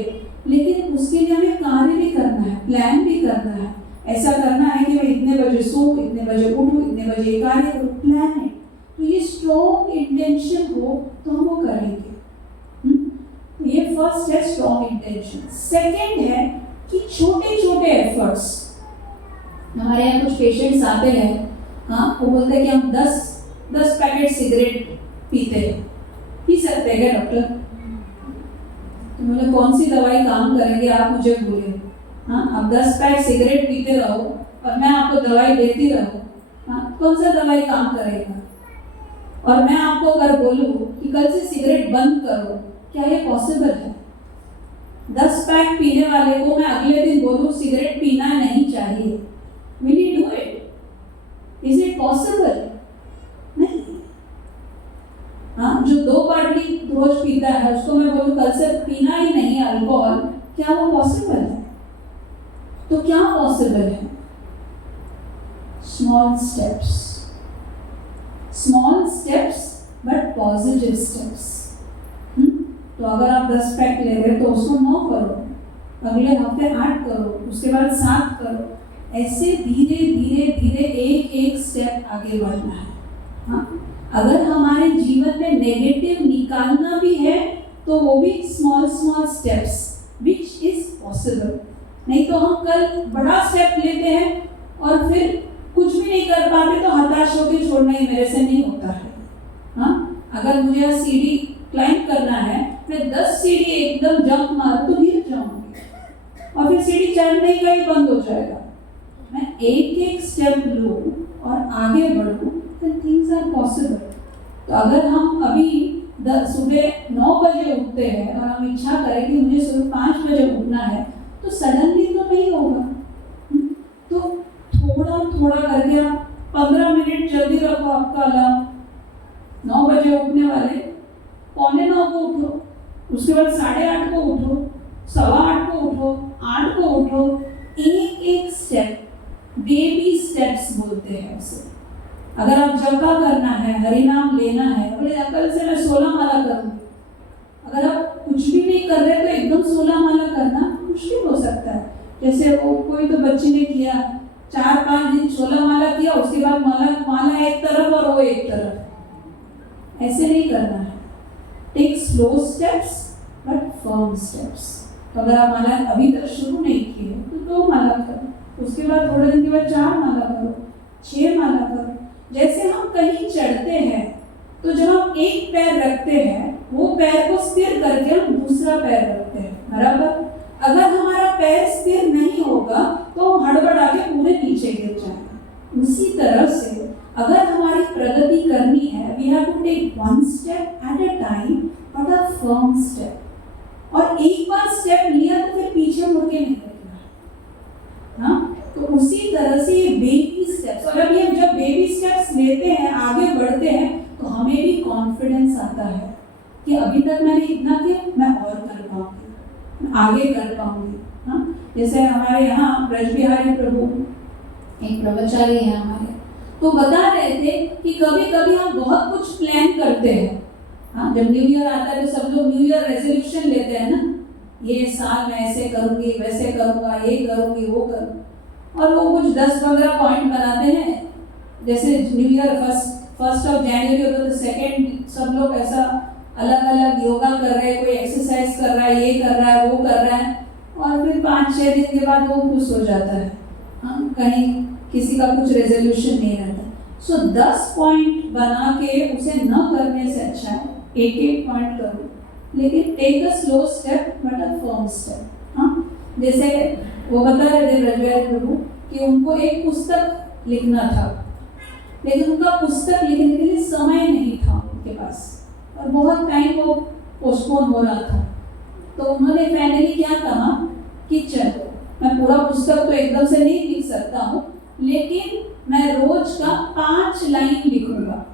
लेकिन उसके लिए हमें कार्य भी करना है, प्लान भी करना है। ऐसा करना है कि मैं इतने बजे सो, इतने बजे उठूं, इतने बजे ये कार्य करूं, प्लान है। तो ये स्ट्रॉन्ग इंटेंशन हो तो हम वो करेंगे। तो ये फर्स्ट है स्ट्रॉन्ग इंटेंशन। सेकंड है कि छोटे छोटे एफर्ट्स। हमारे यहाँ कुछ पेशेंट्स आते हैं, हाँ, वो बोलते हैं कि हम 10 पैकेट सिगरेट पीते हैं। पी सकते हैं क्या डॉक्टर? तो बोले कौन सी दवाई काम करेंगे आप मुझे बोले। हाँ, आप 10 पैक सिगरेट पीते रहो और मैं आपको दवाई देती रहूं, हाँ, कौन सा दवाई काम करेगा? और मैं आपको अगर बोलूं कि कल से सिगरेट बंद करो, क्या ये पॉसिबल है? 10 पैक पीने वाले को मैं अगले दिन बोलूं सिगरेट पीना नहीं चाहिए, will you do it? Is it possible? नहीं। हाँ, जो 2 बाटली रोज पीता है उसको मैं बोलूं कल से पीना ही नहीं अल्कोहल, क्या वो पॉसिबल है? तो क्या पॉसिबल है? Small steps but positive steps. तो अगर आप 10 पैक ले रहे तो उसको 9 करो, अगले हफ्ते 8 करो, उसके बाद 7 करो, ऐसे धीरे धीरे धीरे एक स्टेप आगे बढ़ना है। हाँ, अगर हमारे जीवन में नेगेटिव निकालना भी है तो वो भी small steps which is possible. नहीं तो हम कल बड़ा स्टेप लेते हैं और फिर कुछ भी नहीं कर पाते तो हताश होकर छोड़ना ही मेरे से नहीं होता है। हाँ, अगर मुझे सीढ़ी क्लाइंब करना है, मैं 10 सीढ़ी एकदम जंप मारूं तो गिर जाऊंगी और फिर सीढ़ी चढ़ने का ही बंद हो जाएगा। मैं एक स्टेप लूं और आगे बढ़ूं, then things are possible। तो अगर हम अभी सुबह 9 बजे उठते हैं और हम इच्छा करें कि मुझे सुबह 5 बजे उठना है, तो सडनली तो नहीं होगा। तो थोड़ा करके आप 15 मिनट जल्दी रखो आपका अलार्म। 9 बजे उठने वाले 8:45 को उठो, उसके बाद 8:30 को उठो, 8:15 को उठो, 8 को उठो। एक स्टेप, बेबी स्टेप्स बोलते हैं उसे। अगर आप जपा करना है, हरि नाम लेना है, बोले कल से मैं 16 माला करूँगी। अगर आप कुछ भी नहीं कर रहे तो एकदम 16 माला करना मुश्किल हो सकता है। जैसे वो कोई तो बच्चे ने किया 4-5 दिन 16 माला किया, उसके बाद माला एक तरफ और वो एक तरफ, ऐसे नहीं करना है। Take slow steps but firm steps. तो अगर आप माला अभी तक शुरू नहीं किए तो 2 माला करो, उसके बाद थोड़े दिन के बाद 4 माला करो, 6 माला करो। जैसे हम कहीं चढ़ते हैं तो जब हम एक पैर रखते हैं वो पैर को स्थिर करके हम दूसरा पैर रखते हैं, बराबर। अगर हमारा पैर स्थिर नहीं होगा तो हम हड़बड़ा के पूरे नीचे गिर जाएंगे। उसी तरह से अगर हमारी प्रगति करनी है, we have to take 1 step at a time but a firm step. और एक बार स्टेप लिया तो फिर पीछे मुड़ के नहीं देखना। हाँ, तो उसी तरह से ये बेबी स्टेप्स, और अभी हम जब बेबी स्टेप्स लेते हैं, आगे बढ़ते हैं, तो हमें भी कॉन्फिडेंस आता है कि अभी तक मैंने इतना किया, मैं और कर पाऊंगी, आगे कर पाऊंगी। हाँ, जैसे हमारे यहाँ ब्रजबिहारी प्रभु एक प्रवचारी है हमारे, तो बता रहे थे कि कभी कभी हम बहुत कुछ प्लान करते हैं। हाँ, जब न्यू ईयर आता है तो सब लोग न्यू ईयर रेजोल्यूशन लेते हैं ना, ये साल मैं ऐसे करूंगी, वैसे करूंगा, ये करूंगी, वो करूंगी, और वो कुछ 10-15 पॉइंट बनाते हैं। जैसे new year first of January होता है तो सेकेंड सब लोग ऐसा अलग अलग योगा कर रहे हैं, कोई एक्सरसाइज कर रहा है, ये कर रहा है, वो कर रहा है, और फिर 5-6 दिन के बाद वो खुश हो जाता है। हाँ, कहीं किसी का कुछ रेजोल्यूशन नहीं रहता। सो 10 पॉइंट बना के उसे न करने से अच्छा है एक पॉइंट करो, लेकिन take a slow step but a firm step. हाँ, जैसे वो बता रहे थे ब्रजबिहारी प्रभु कि उनको एक पुस्तक लिखना था, लेकिन उनका पुस्तक लिखने के लिए समय नहीं था उनके पास, और बहुत टाइम वो पोस्टपोन हो रहा था। तो उन्होंने फाइनली क्या कहा कि चलो मैं पूरा पुस्तक तो एकदम से नहीं लिख सकता हूँ, लेकिन मैं रोज का 5 लाइन लिखूंगा।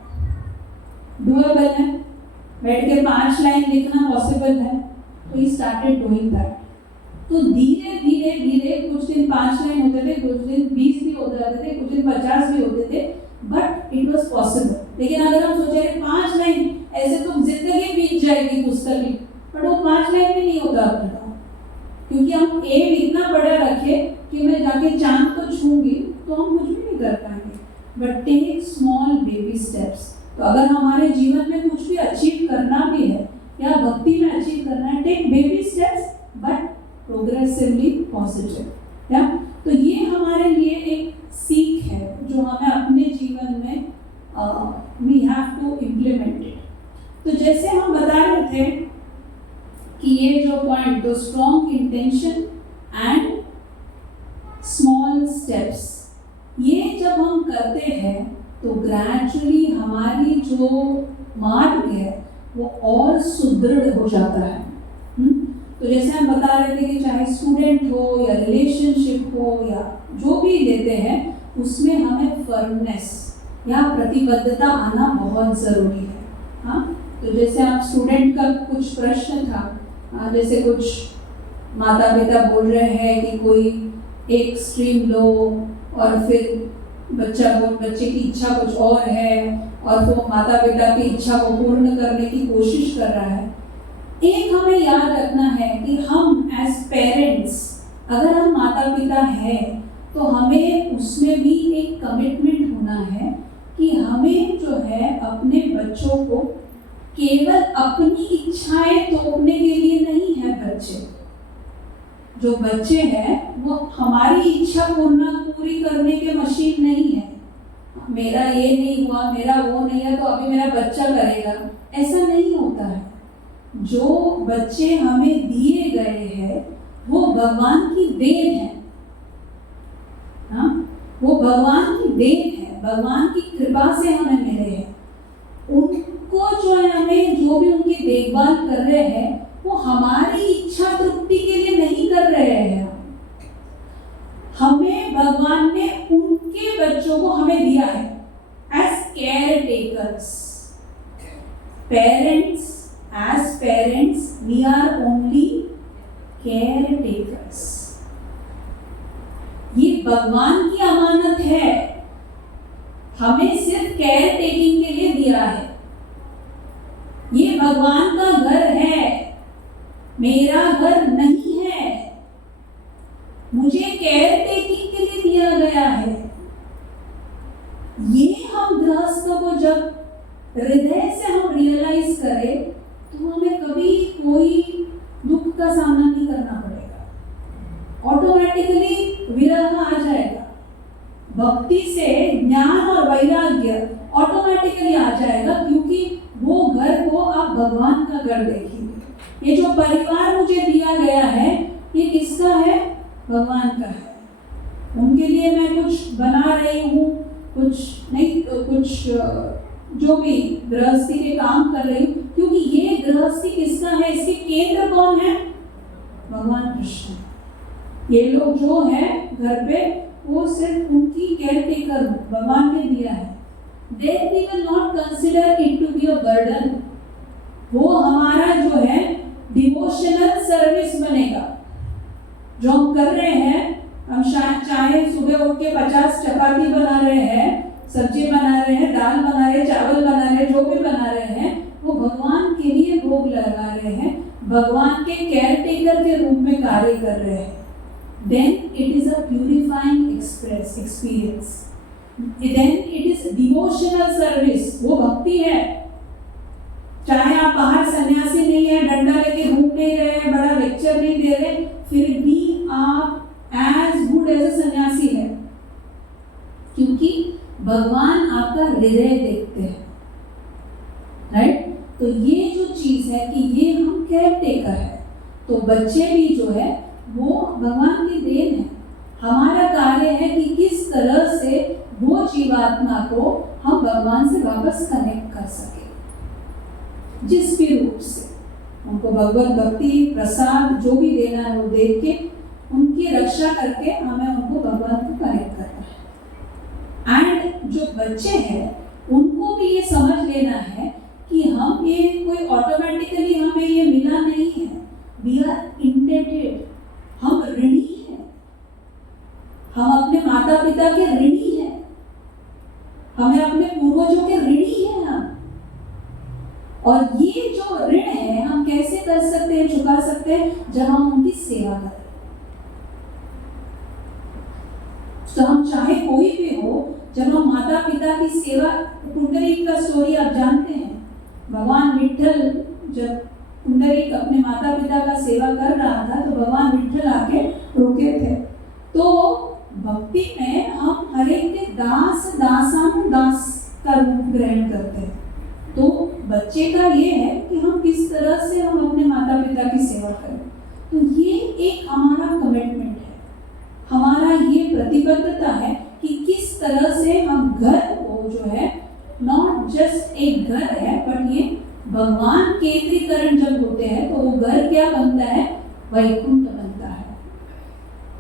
डूएबल है, बैठ के 5 लाइन लिखना पॉसिबल है। तो ही स्टार्टेड डूइंग दैट। तो धीरे धीरे धीरे कुछ दिन 5 लाइन होते थे, कुछ दिन 20 भी हो जाते थे, कुछ दिन 50 भी होते थे, बट इट वॉज पॉसिबल। लेकिन अगर हम सोचे 5 लाइन, ऐसे तो जिंदगी बीत जाएगी पुस्तक की, बट वो 5 लाइन भी नहीं होता अपना, क्योंकि हम एम इतना बड़ा रखे कि मैं जाके चांद को छूंगी तो हम कुछ भी नहीं कर पाएंगे। But take small baby steps. तो अगर हमारे जीवन में कुछ भी अचीव करना भी है या भक्ति में अचीव करना है, take baby steps but progressively positive. या तो ये हमारे लिए एक सीख है जो हमें अपने जीवन में we have to implement it. तो जैसे हम बता रहे थे कि ये जो पॉइंट, तो strong intention and small steps, ये जब हम करते हैं तो ग्रेजुअली हमारी जो मार्ग है वो और सुदृढ़ हो जाता है। तो जैसे हम बता रहे थे कि चाहे स्टूडेंट हो या रिलेशनशिप हो या जो भी लेते हैं, उसमें हमें फर्मनेस या प्रतिबद्धता आना बहुत ज़रूरी है। हाँ, तो जैसे आप स्टूडेंट का कुछ प्रश्न था, जैसे कुछ माता पिता बोल रहे हैं कि कोई एक स्ट्रीम लो और फिर बच्चे की इच्छा कुछ और है, और वो माता पिता की इच्छा को पूर्ण करने की कोशिश कर रहा है। एक हमें याद रखना है कि हम एज पेरेंट्स, अगर हम माता पिता हैं तो हमें उसमें भी एक कमिटमेंट होना है कि हमें जो है अपने बच्चों को केवल अपनी इच्छाएं तोड़ने के लिए नहीं है। बच्चे जो बच्चे हैं वो हमारी इच्छा पूरी करने के मशीन नहीं है। मेरा ये नहीं हुआ, मेरा वो नहीं है, तो अभी मेरा बच्चा करेगा, ऐसा नहीं होता है। जो बच्चे हमें दिए गए हैं वो भगवान की देन है। हाँ, वो भगवान की देन है, भगवान की कृपा से हमें मिले हैं। उनको जो है, हमें जो भी उनकी देखभाल कर रहे हैं वो हमारी इच्छा तृप्ति के लिए नहीं कर रहे हैं। हमें भगवान ने उनके बच्चों को हमें दिया है as caretakers. Parents, as parents we are only caretakers. ये भगवान की अमानत है, हमें सिर्फ केयर टेकिंग के लिए दिया है। ये भगवान का घर है, मेरा घर नहीं है, मुझे केयर टेकिंग के लिए दिया गया है। ये हम गृहस्थों को जब हृदय से हम रियलाइज करें तो हमें कभी कोई दुख का सामना नहीं करना पड़ेगा, ऑटोमेटिकली विरह आ जाएगा। भक्ति से ज्ञान और वैराग्य ऑटोमेटिकली आ जाएगा, क्योंकि वो घर को आप भगवान का घर देखेंगे। ये जो परिवार मुझे दिया गया है ये किसका है? भगवान का है। उनके लिए मैं कुछ बना रही हूँ, कुछ नहीं, कुछ जो भी गृहस्थी के काम कर रही हूँ, क्योंकि ये गृहस्थी किसका है? इसके केंद्र कौन है? भगवान कृष्ण। ये लोग जो है घर पे वो सिर्फ उनकी केयर टेकर भगवान ने दिया है। Then we will not consider it to be a burden। वो हमारा जो है डिवोशनल सर्विस बनेगा। जो हम कर रहे हैं, हम चाहे सुबह उठ के 50 चपाती बना रहे हैं, सब्जी बना रहे हैं, दाल बना रहे हैं, चावल बना रहे हैं, जो भी बना रहे हैं, वो भगवान के लिए भोग लगा रहे हैं, भगवान के केयर टेकर के रूप में कार्य कर रहे हैं। Then it is a purifying experience। Then it is devotional service। वो भक्ति है। चाहे आप बाहर सन्यासी नहीं है, डंडा लेके घूम नहीं रहे, बड़ा लेक्चर नहीं दे रहे, फिर भी आप एज गुड एज अ सन्यासी है, क्योंकि भगवान आपका हृदय देखते हैं, राइट। तो ये जो चीज है कि ये हम केयर टेकर है, तो बच्चे भी जो है वो भगवान की देन है। हमारा कार्य है कि किस तरह से वो जीवात्मा को हम भगवान से वापस कनेक्ट कर सके, जिस भी रूप से उनको भगवत भक्ति प्रसाद जो भी देना है वो दे के उनकी रक्षा करके हमें उनको भगवान को कनेक्ट करना है। एंड जो बच्चे हैं उनको भी ये समझ लेना है कि हम ये कोई ऑटोमेटिकली हमें ये मिला नहीं है, वी आर इंडेटेड, हम ऋणी हैं, हम अपने माता पिता के ऋणी हैं, हमें अपने पूर्वजों के ऋणी हैं हम। और ये जो ऋण है हम कैसे कर सकते हैं, चुका सकते हैं, जब हम उनकी सेवा करें। तो हम चाहे कोई भी हो, जब हम माता पिता की सेवा, पुंडरीक का स्टोरी आप जानते हैं, भगवान विठल जब पुंडरीक अपने माता पिता का सेवा कर रहा था तो भगवान विठल आके रुके थे। तो भक्ति में हम हर एक के दास दास का रूप ग्रहण करते हैं। तो बच्चे का ये है कि हम किस तरह से हम अपने माता पिता की सेवा करें। तो ये एक हमारा कमिटमेंट है, हमारा ये प्रतिबद्धता है कि किस तरह से हम घर को जो है नॉट जस्ट एक घर है, बट ये भगवान केंद्रीकरण जब होते हैं तो वो घर क्या बनता है? वैकुंठ बनता है।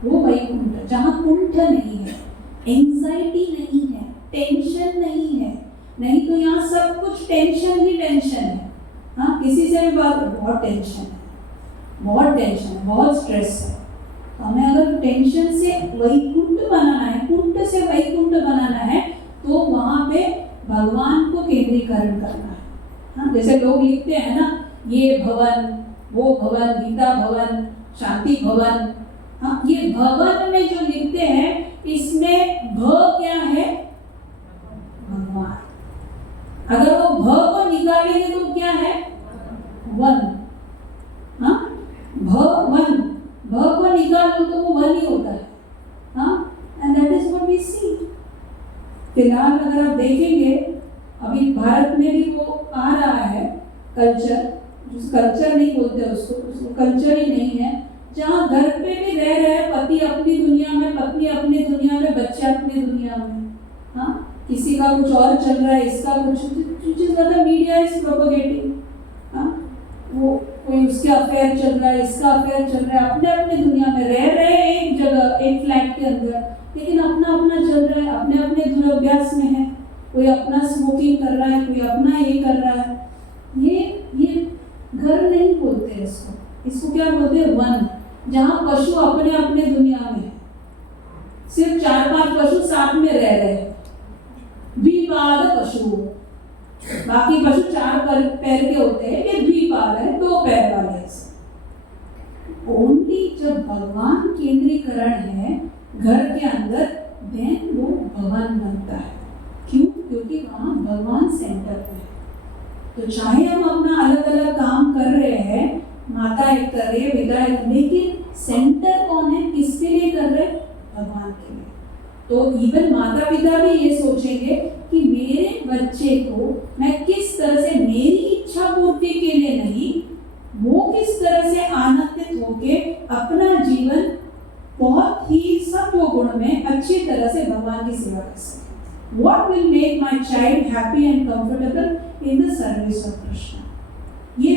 वो वैकुंठ जहाँ कुंठ नहीं है, एंजाइटी नहीं है, टेंशन नहीं है। नहीं तो यहाँ सब कुछ टेंशन ही टेंशन है। हाँ, किसी से भी बात, बहुत टेंशन है, बहुत टेंशन है, बहुत स्ट्रेस है। तो हमें अगर टेंशन से वैकुंठ बनाना है, कुंठ से वैकुंठ बनाना है, तो वहाँ पे भगवान को केंद्रीकरण करना है। हाँ, जैसे लोग लिखते हैं ना, ये भवन, वो भवन, गीता भवन, शांति भवन। हाँ, ये भवन में जो लिखते हैं इसमें भ क्या है? भगवान। अगर वो भ को निकालेंगे तो क्या है? वन। हाँ, भ वन, भ को निकालो तो वो वन ही होता है। हाँ, and that is what we see. फिलहाल अगर आप देखेंगे अभी भारत में भी वो आ रहा है कल्चर, कल्चर नहीं बोलते उसको कल्चर ही नहीं है, जहाँ घर पे भी रह रहे हैं, पति अपनी दुनिया में, पत्नी अपनी दुनिया में, बच्चे अपनी दुनिया में। हाँ, किसी का कुछ और चल रहा है, इसका कुछ ज़्यादा मीडिया इज प्रोपोगेटिंग। हाँ, वो कोई उसके अफेयर चल रहा है, इसका अफेयर चल रहा है, अपने अपने दुनिया में रह रहे हैं, एक जगह एक फ्लैट के अंदर, लेकिन अपना अपना चल रहा है, अपने अपने दुराभ्यास में है। कोई अपना स्मोकिंग कर रहा है, कोई अपना ये कर रहा है। ये घर नहीं बोलते इसको क्या बोलते हैं? वन, जहाँ पशु अपने अपने दुनिया में है, सिर्फ 4-5 पशु साथ में रह रहे हैं, द्विपाद पशु। बाकी पशु 4 पैर के होते हैं, ये द्विपाद है, 2 पैर वाले। ओनली जब भगवान केंद्रीकरण है घर के अंदर, देन वो भवन बनता है। क्यों? क्योंकि वहाँ भगवान सेंटर है। तो चाहे हम अपना अलग अलग काम कर रहे हैं, माता एक कर रही है, पिता एक, लेकिन सेंटर कौन है, किसके लिए कर रहे हैं? भगवान के लिए। तो इवन माता पिता भी ये सोचेंगे कि मेरे बच्चे को मैं किस तरह से, मेरी इच्छा पूर्ति के लिए नहीं, वो किस तरह से आनंदित होके अपना जीवन बहुत ही सत्व गुण में अच्छी तरह से भगवान की सेवा कर सके। What will make my child happy and comfortable in the service of Krishna? ये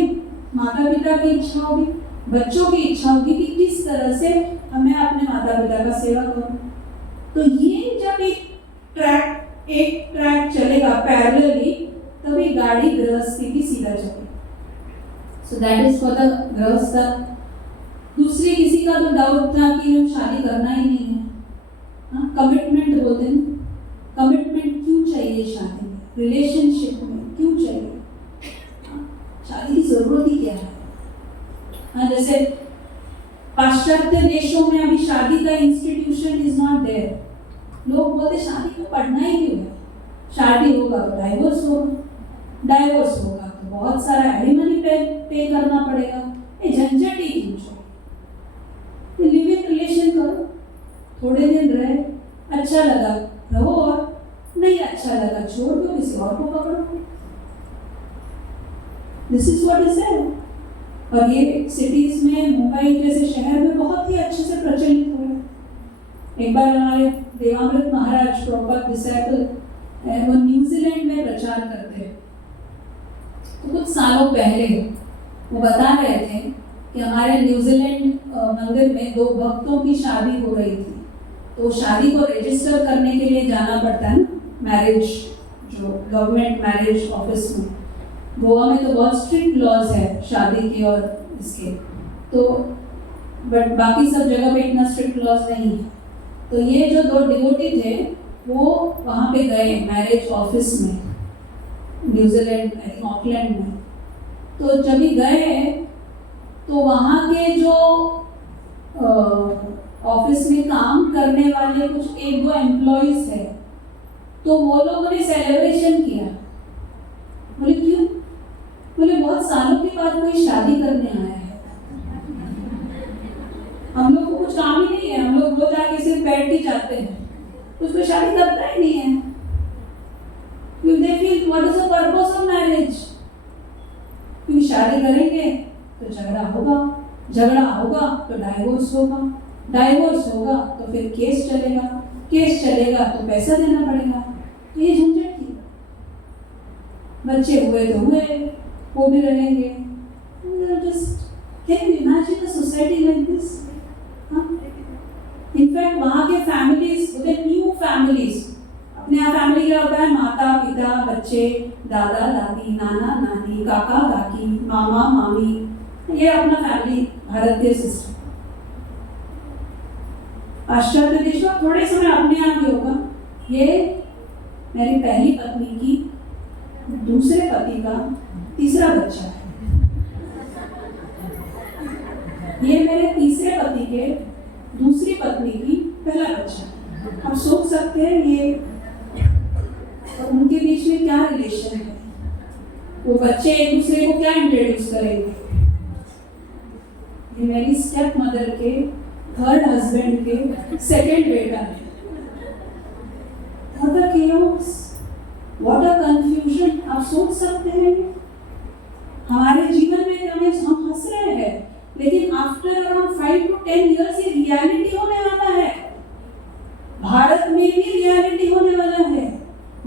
माता पिता की इच्छा होगी, बच्चों की इच्छा होगी कि किस तरह से हमें अपने माता पिता का सेवा करूं। तो ये जब एक ट्रैक चलेगा पैरेलली, तभी गाड़ी गृहस्थी की सीधा चलेगी। So that is for the गृहस्थ। दूसरे किसी का तो डाउट था कि हम शादी करना ही नहीं है, कमिटमेंट बोलते हैं, कमिटमेंट क्यों चाहिए शादी में, रिलेशनशिप में क्यों चाहिए, शादी की जरूरत ही क्या है। जैसे पाश्चात्य देशों में अभी शादी का इंस्टीट्यूशन इज नॉट देयर। लोग बोलते शादी में पढ़ना ही क्यों है, शादी होगा तो डाइवोर्स होगा, डाइवोर्स होगा तो बहुत सारा एलिमनी पे करना पड़ेगा, ये झंझट ही क्यों चाहिए। लिव इन रिलेशन करो, थोड़े दिन रहे, अच्छा लगा रहो, और नहीं अच्छा लगा छोड़ दो, किसी और को पकड़ो। दिस इज व्हाट इज है। और ये सिटीज में, मुंबई जैसे शहर में बहुत ही अच्छे से प्रचलित हो रहा है। एक बार हमारे देवामृत महाराज प्रॉपर डिसाइपल वो न्यूजीलैंड में प्रचार करते हैं। तो कुछ सालों पहले वो बता रहे थे कि हमारे न्यूजीलैंड मंदिर में 2 भक्तों की शादी हो रही थी। तो शादी को रजिस्टर करने के लिए जाना पड़ता है ना, मैरिज जो गवर्नमेंट मैरिज ऑफिस में। गोवा में तो बहुत स्ट्रिक्ट लॉज है शादी के और इसके, तो बट बाकी सब जगह पे इतना स्ट्रिक्ट लॉज नहीं है। तो ये जो 2 डिवोटी थे वो वहाँ पे गए मैरिज ऑफिस में, न्यूजीलैंड ऑकलैंड में। तो जब भी गए तो वहाँ के जो ऑफिस में काम करने वाले कुछ 1-2 एम्प्लॉइज है, तो वो लोगों ने सेलिब्रेशन किया। बोले क्यों? बोले बहुत सालों के बाद कोई शादी करने आया है, हम लोग को कुछ काम ही नहीं है, हम लोग रोज आके सिर्फ बैठ ही जाते हैं, उसको शादी करता ही नहीं है। They feel what is the purpose of marriage? क्योंकि शादी करेंगे तो झगड़ा होगा, झगड़ा होगा तो डाइवोर्स होगा, डाइवोर्स होगा तो फिर केस चलेगा, केस चलेगा तो पैसा देना पड़ेगा। तो ये झंझट थी। बच्चे हुए तो हुए, वो भी रहेंगे। Just can you imagine a society like this? In fact वहाँ के फैमिलीज, न्यू फैमिलीज, अपने यहाँ फैमिली क्या होता है, माता पिता बच्चे, दादा दादी, नाना नानी, काका काकी, मामा मामी, ये अपना फैमिली भारतीय सिस्टम। पाश्चात्य देशों थोड़े समय अपने आप ही होगा। ये मेरी पहली पत्नी की दूसरे पति का तीसरा बच्चा है, ये मेरे तीसरे पति के दूसरी पत्नी की पहला बच्चा। आप सोच सकते हैं ये और उनके बीच में क्या रिलेशन है, वो बच्चे एक दूसरे को क्या इंट्रोड्यूस करेंगे। ये मेरी स्टेप मदर के 3rd हस्बैंड के 2nd बेटा है। What a chaos, what a confusion। आप सोच सकते हैं हमारे जीवन में हम हंस रहे हैं, लेकिन आफ्टर अराउंड 5 to 10 years ये रियलिटी होने वाला है। भारत में भी रियलिटी होने वाला है।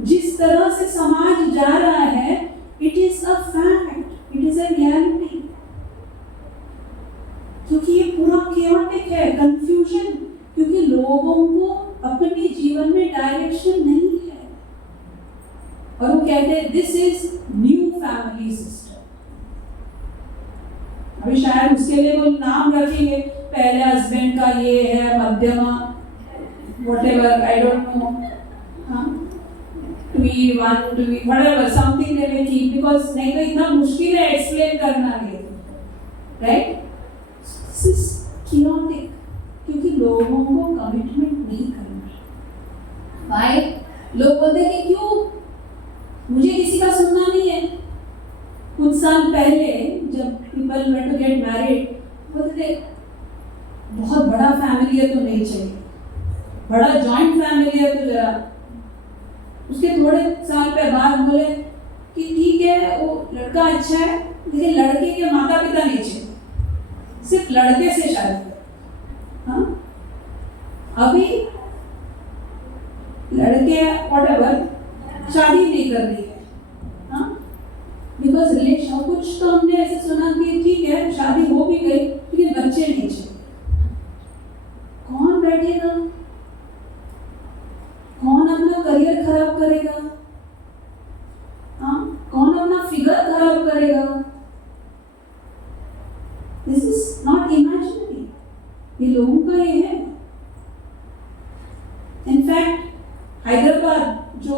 जिस तरह से समाज जा रहा है, it is a fact, it is a reality. क्योंकि ये पूरा केओटिक है, कंफ्यूजन, क्योंकि लोगों को अपने जीवन में डायरेक्शन नहीं है। और वो कहते हैं this is new family system. अभी शायद उसके लिए वो नाम रखेंगे, पहले हस्बैंड का ये है, मध्यमा, whatever, I don't know, one, whatever, something they may keep, because नहीं तो इतना मुश्किल है एक्सप्लेन करना ये, right? इज chaotic, क्योंकि लोगों को कमिटमेंट नहीं करना। भाई लोग बोलते हैं कि क्यों, मुझे किसी का सुनना नहीं है। कुछ साल पहले जब people went to get married, बोलते थे बहुत बड़ा फैमिली है तो नहीं चाहिए, बड़ा जॉइंट फैमिली है तो जरा। उसके थोड़े साल पे बाद बोले कि ठीक है वो लड़का अच्छा है लेकिन लड़के के माता पिता नहीं चाहिए, सिर्फ लड़के से शादी। हाँ, अभी लड़के व्हाटएवर शादी नहीं कर रही है। हाँ, बिकॉज रिलेशन कुछ तो हमने ऐसे सुना कि ठीक है शादी हो भी गई लेकिन बच्चे नहीं चाहिए। कौन बैठेगा, कौन अपना करियर खराब करेगा? हाँ, कौन अपना फिगर खराब करेगा? दिस इज नॉट इमेजिनरी, ये लोगों का ये है। इनफैक्ट हैदराबाद जो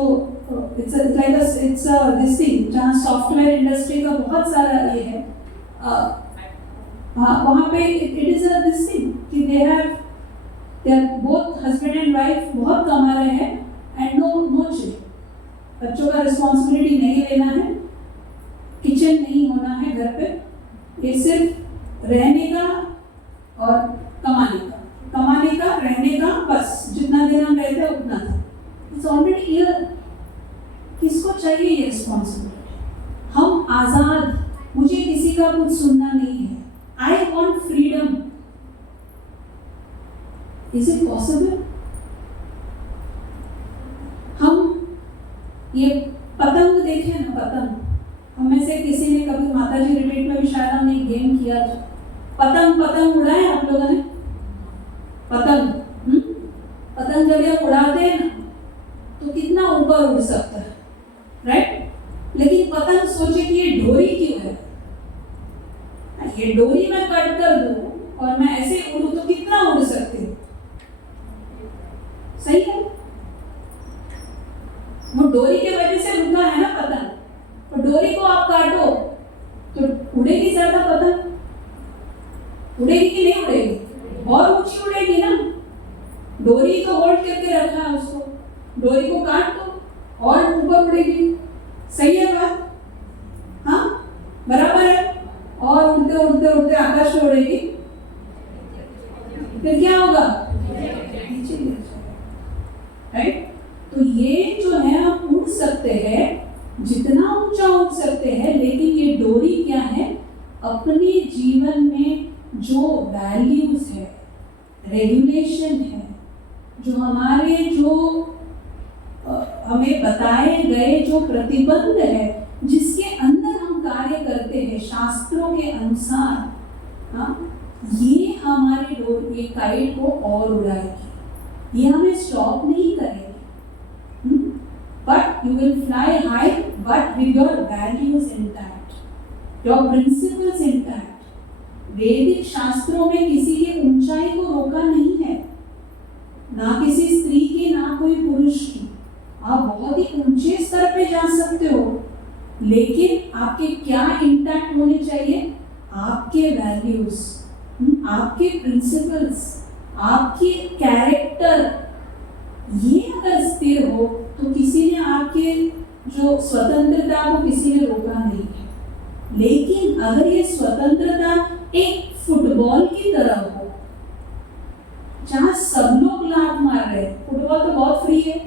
इट्स दिस थिंग जहाँ सॉफ्टवेयर इंडस्ट्री का बहुत सारा ये है, वहाँ पे it is a this thing कि they are both husband and wife बहुत कमा रहे हैं एंड नो चिल्ड्रन। बच्चों का रिस्पॉन्सिबिलिटी नहीं लेना है, किचन नहीं होना है घर पे, ये सिर्फ रहने का और कमाने का रहने का, बस जितना दिन हम रहते हैं उतना था। It's already clear. किसको चाहिए ये रिस्पॉन्सिबिलिटी? हम आजाद, मुझे किसी का कुछ सुनना नहीं है। I want freedom. Is it possible? हम ये पतंग देखे ना, पतंग, हम में से किसी ने कभी माताजी रिट्रीट में भी शायद हमने एक गेम किया था, पतंग उड़ाए आप लोगों ने? पतंग जब ये उड़ाते हैं ना तो कितना ऊपर उड़ सकता है, राइट? लेकिन पतंग सोचे कि ये डोरी क्यों है, ये डोरी मैं कट कर दूं और मैं ऐसे उड़ूं तो कितना उड़ सकती हूँ? सही है, वो डोरी के वजह से रुका है ना पतंग। और डोरी को आप काटो तो उड़ेगी ज्यादा पतंग? उड़ेगी कि नहीं उड़ेगी? और ऊंची उड़ेगी ना। डोरी तो होल्ड करके रखा है उसको, डोरी को काट दो और ऊपर उड़ेगी। सही है बात? हाँ, बराबर है। और उड़ते उड़ते उड़ते आकाश में उड़ेगी, फिर क्या होगा? नीचे गिर जाएगा, राइट? तो ये जो है हम उड़ सकते हैं, जितना ऊंचा उड़ सकते हैं, लेकिन ये डोरी क्या है? अपने जीवन में जो वैल्यूज है, रेगुलेशन है, जो हमारे हमें बताए गए जो प्रतिबंध है, जिसके अंदर हम कार्य करते हैं शास्त्रों के अनुसार, हाँ, ये हमारे ये काइट को और उड़ाएगी, ये हमें स्टॉप नहीं करेगी। But you will fly high, but with your values intact, your principles intact. वैदिक शास्त्रों में किसी के ऊंचाई को रोका नहीं है, ना किसी स्त्री की, ना कोई पुरुष की। आप बहुत ही ऊंचे स्तर पे जा सकते हो, लेकिन आपके क्या इंटैक्ट होने चाहिए? आपके वैल्यूज, आपके प्रिंसिपल्स, आपकी कैरेक्टर, ये अगर स्थिर हो तो किसी ने आपके जो स्वतंत्रता को किसी ने रोका नहीं है। लेकिन अगर ये स्वतंत्रता एक फुटबॉल की तरह हो, जहां सब लोग लात मार रहे हैं, फुटबॉल तो बहुत फ्री है,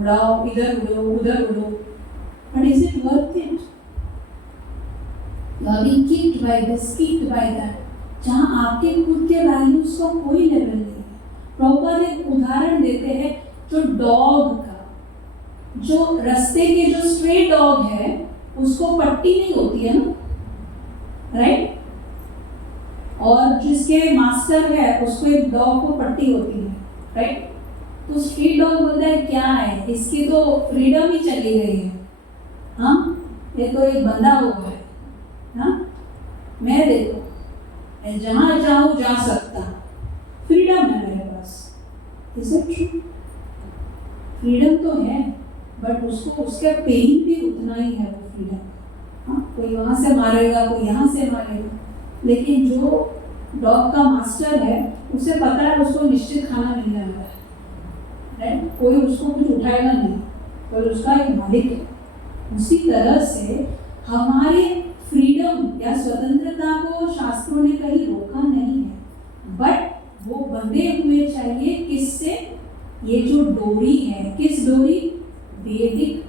उड़ाओ, इधर उड़ो उधर उड़ो, but is it worth it? You are being kicked by this, kicked by that, जहां आपके खुद के वैल्यूज का कोई लेवल नहीं है। प्रभुपाद एक उदाहरण देते हैं, जो डॉग का, जो रास्ते के जो स्ट्रे डॉग है उसको पट्टी नहीं होती है ना, राइट? और जिसके मास्टर है उसको एक डॉग को पट्टी होती है, राइट? तो स्ट्रीट डॉग बोलता है क्या है, इसकी तो फ्रीडम ही चली गई है, हाँ, ये तो एक बंधा हुआ है, हाँ, मैं देखो मैं जहाँ चाहूँ जा सकता, फ्रीडम है मेरे पास। Is it true? फ्रीडम तो है, बट उसको उसका पेन भी उतना ही है वो फ्रीडम। हाँ, कोई वहाँ से मारेगा, कोई यहाँ से मारेगा, लेकिन जो डॉग का मास्टर है, उसे पता है उसको निश्चित खाना मिलने वाला है, राइट? कोई उसको कुछ उठाएगा नहीं, कोई उसका एक मालिक है। उसी तरह से हमारे फ्रीडम या स्वतंत्रता को शास्त्रों ने कहीं रोका नहीं है, बट वो बंधे हुए चाहिए किससे? ये जो डोरी है, किस डोरी? वैदिक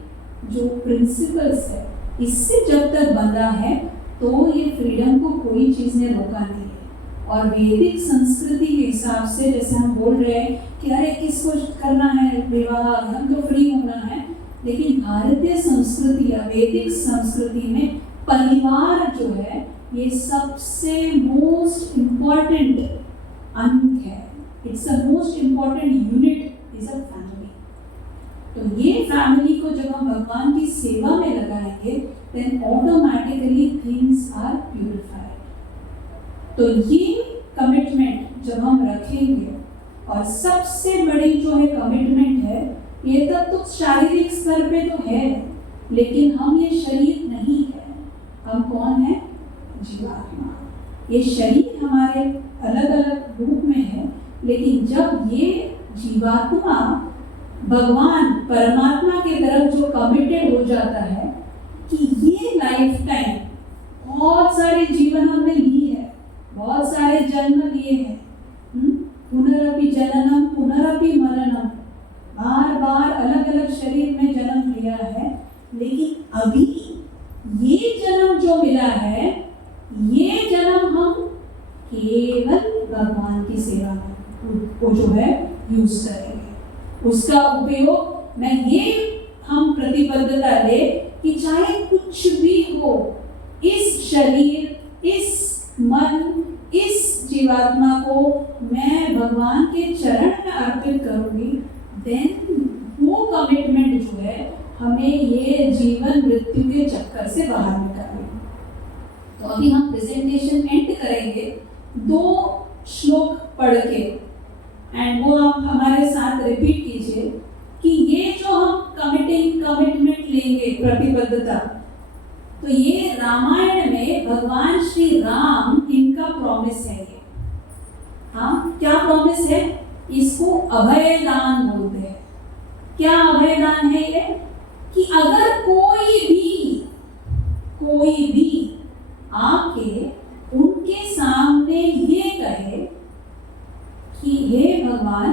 जो प्रिंसिपल्स है, इससे जब तक बंधा है तो ये फ्रीडम को कोई चीज़ ने रोका नहीं है। और वैदिक संस्कृति के हिसाब से जैसे हम बोल रहे हैं कि अरे किसको करना है विवाह, हम तो फ्री होना है, लेकिन भारतीय संस्कृति या वैदिक संस्कृति में परिवार जो है ये सबसे मोस्ट इम्पॉर्टेंट अंग है। It's the most important unit is a family. तो ये फैमिली को जब हम भगवान की सेवा में लगाएंगे then automatically things are purified. तो ये कमिटमेंट जब हम रखेंगे, और सबसे बड़ी जो है कमिटमेंट है, ये तब तो शारीरिक स्तर पे तो है, लेकिन हम ये शरीर नहीं है। हम कौन है? जीवात्मा। ये शरीर हमारे अलग अलग रूप में है, लेकिन जब ये जीवात्मा भगवान परमात्मा के तरफ जो कमिटेड हो जाता है कि ये लाइफ टाइम, बहुत सारे जीवन हमने लिए हैं, बहुत सारे जन्म लिए हैं, पुनरपि जननम पुनरपि मरणम, बार बार अलग अलग शरीर में जन्म लिया है, लेकिन अभी ये जन्म जो मिला है, ये जन्म हम केवल भगवान की सेवा में को जो है यूज करेंगे। उसका उपयोग मैं ये हम प्रतिबद्धता ले कि चाहे कुछ भी हो, इस शरीर, इस मन, इस जीवात्मा को मैं भगवान के चरण में अर्पित करूंगी, देन वो कमिटमेंट जो है हमें ये जीवन मृत्यु के चक्कर से बाहर निकालेगी। तो अभी हम प्रेजेंटेशन एंड करेंगे 2 श्लोक पढ़ के, एंड वो आप हमारे साथ रिपीट कीजिए कि ये जो हम कमिटमेंट लेंगे, प्रतिबद्धता, तो ये रामायण में भगवान श्री राम इनका प्रॉमिस है। ये हाँ, क्या प्रॉमिस है? इसको अभय दान बोलते हैं। क्या अभय दान है ये? कि अगर कोई भी आके उनके सामने ये कहे कि हे भगवान,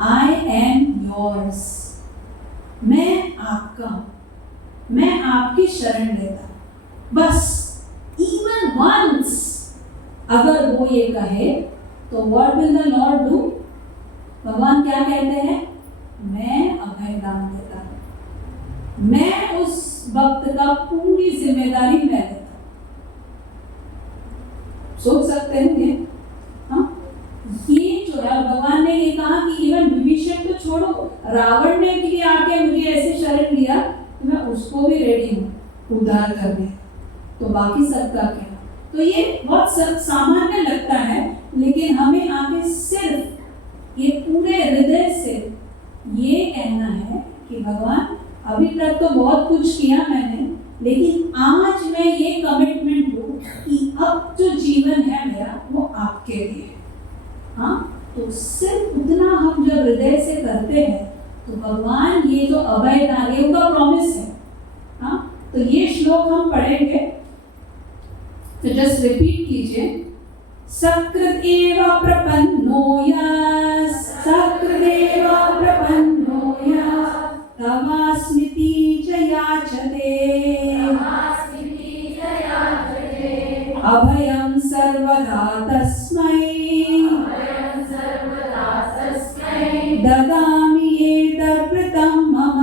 आई एम योर्स, मैं आपका हूं, मैं आपकी शरण लेता, बस इवन वंस अगर वो ये कहे तो what will the Lord do? भगवान क्या कहते हैं? मैं अभय दान देता हूं, मैं उस भक्त का पूरी जिम्मेदारी मैं लेता हूं। सोच सकते हैं ये? हाँ, ये जो है भगवान ने ये कहा कि इवन विभीषण को छोड़ो, रावण ने भी आके मुझे ऐसे शरण लिया तो मैं उसको भी रेडी हूँ उद्धार करने, तो बाकी सबका क्या? तो ये बहुत सामान्य लगता है, लेकिन हमें आगे सिर्फ ये पूरे हृदय से ये कहना है कि भगवान, अभी तक तो बहुत कुछ किया मैंने, लेकिन आज मैं ये कमिटमेंट लूं कि अब जो जीवन है मेरा वो आपके लिए। हाँ, तो सिर्फ उतना हम जब हृदय से करते हैं तो भगवान ये जो अभय दान, ये उनका प्रॉमिस है। हाँ, तो ये श्लोक हम पढ़ेंगे, तो जस्ट रिपीट कीजिए। सकृदेव प्रपन्नो यस्, सकृदेव प्रपन्नो यस्, तवास्मिति च याचते, अभयं सर्वदा तस्मै ददामि एतत्कृतं मम।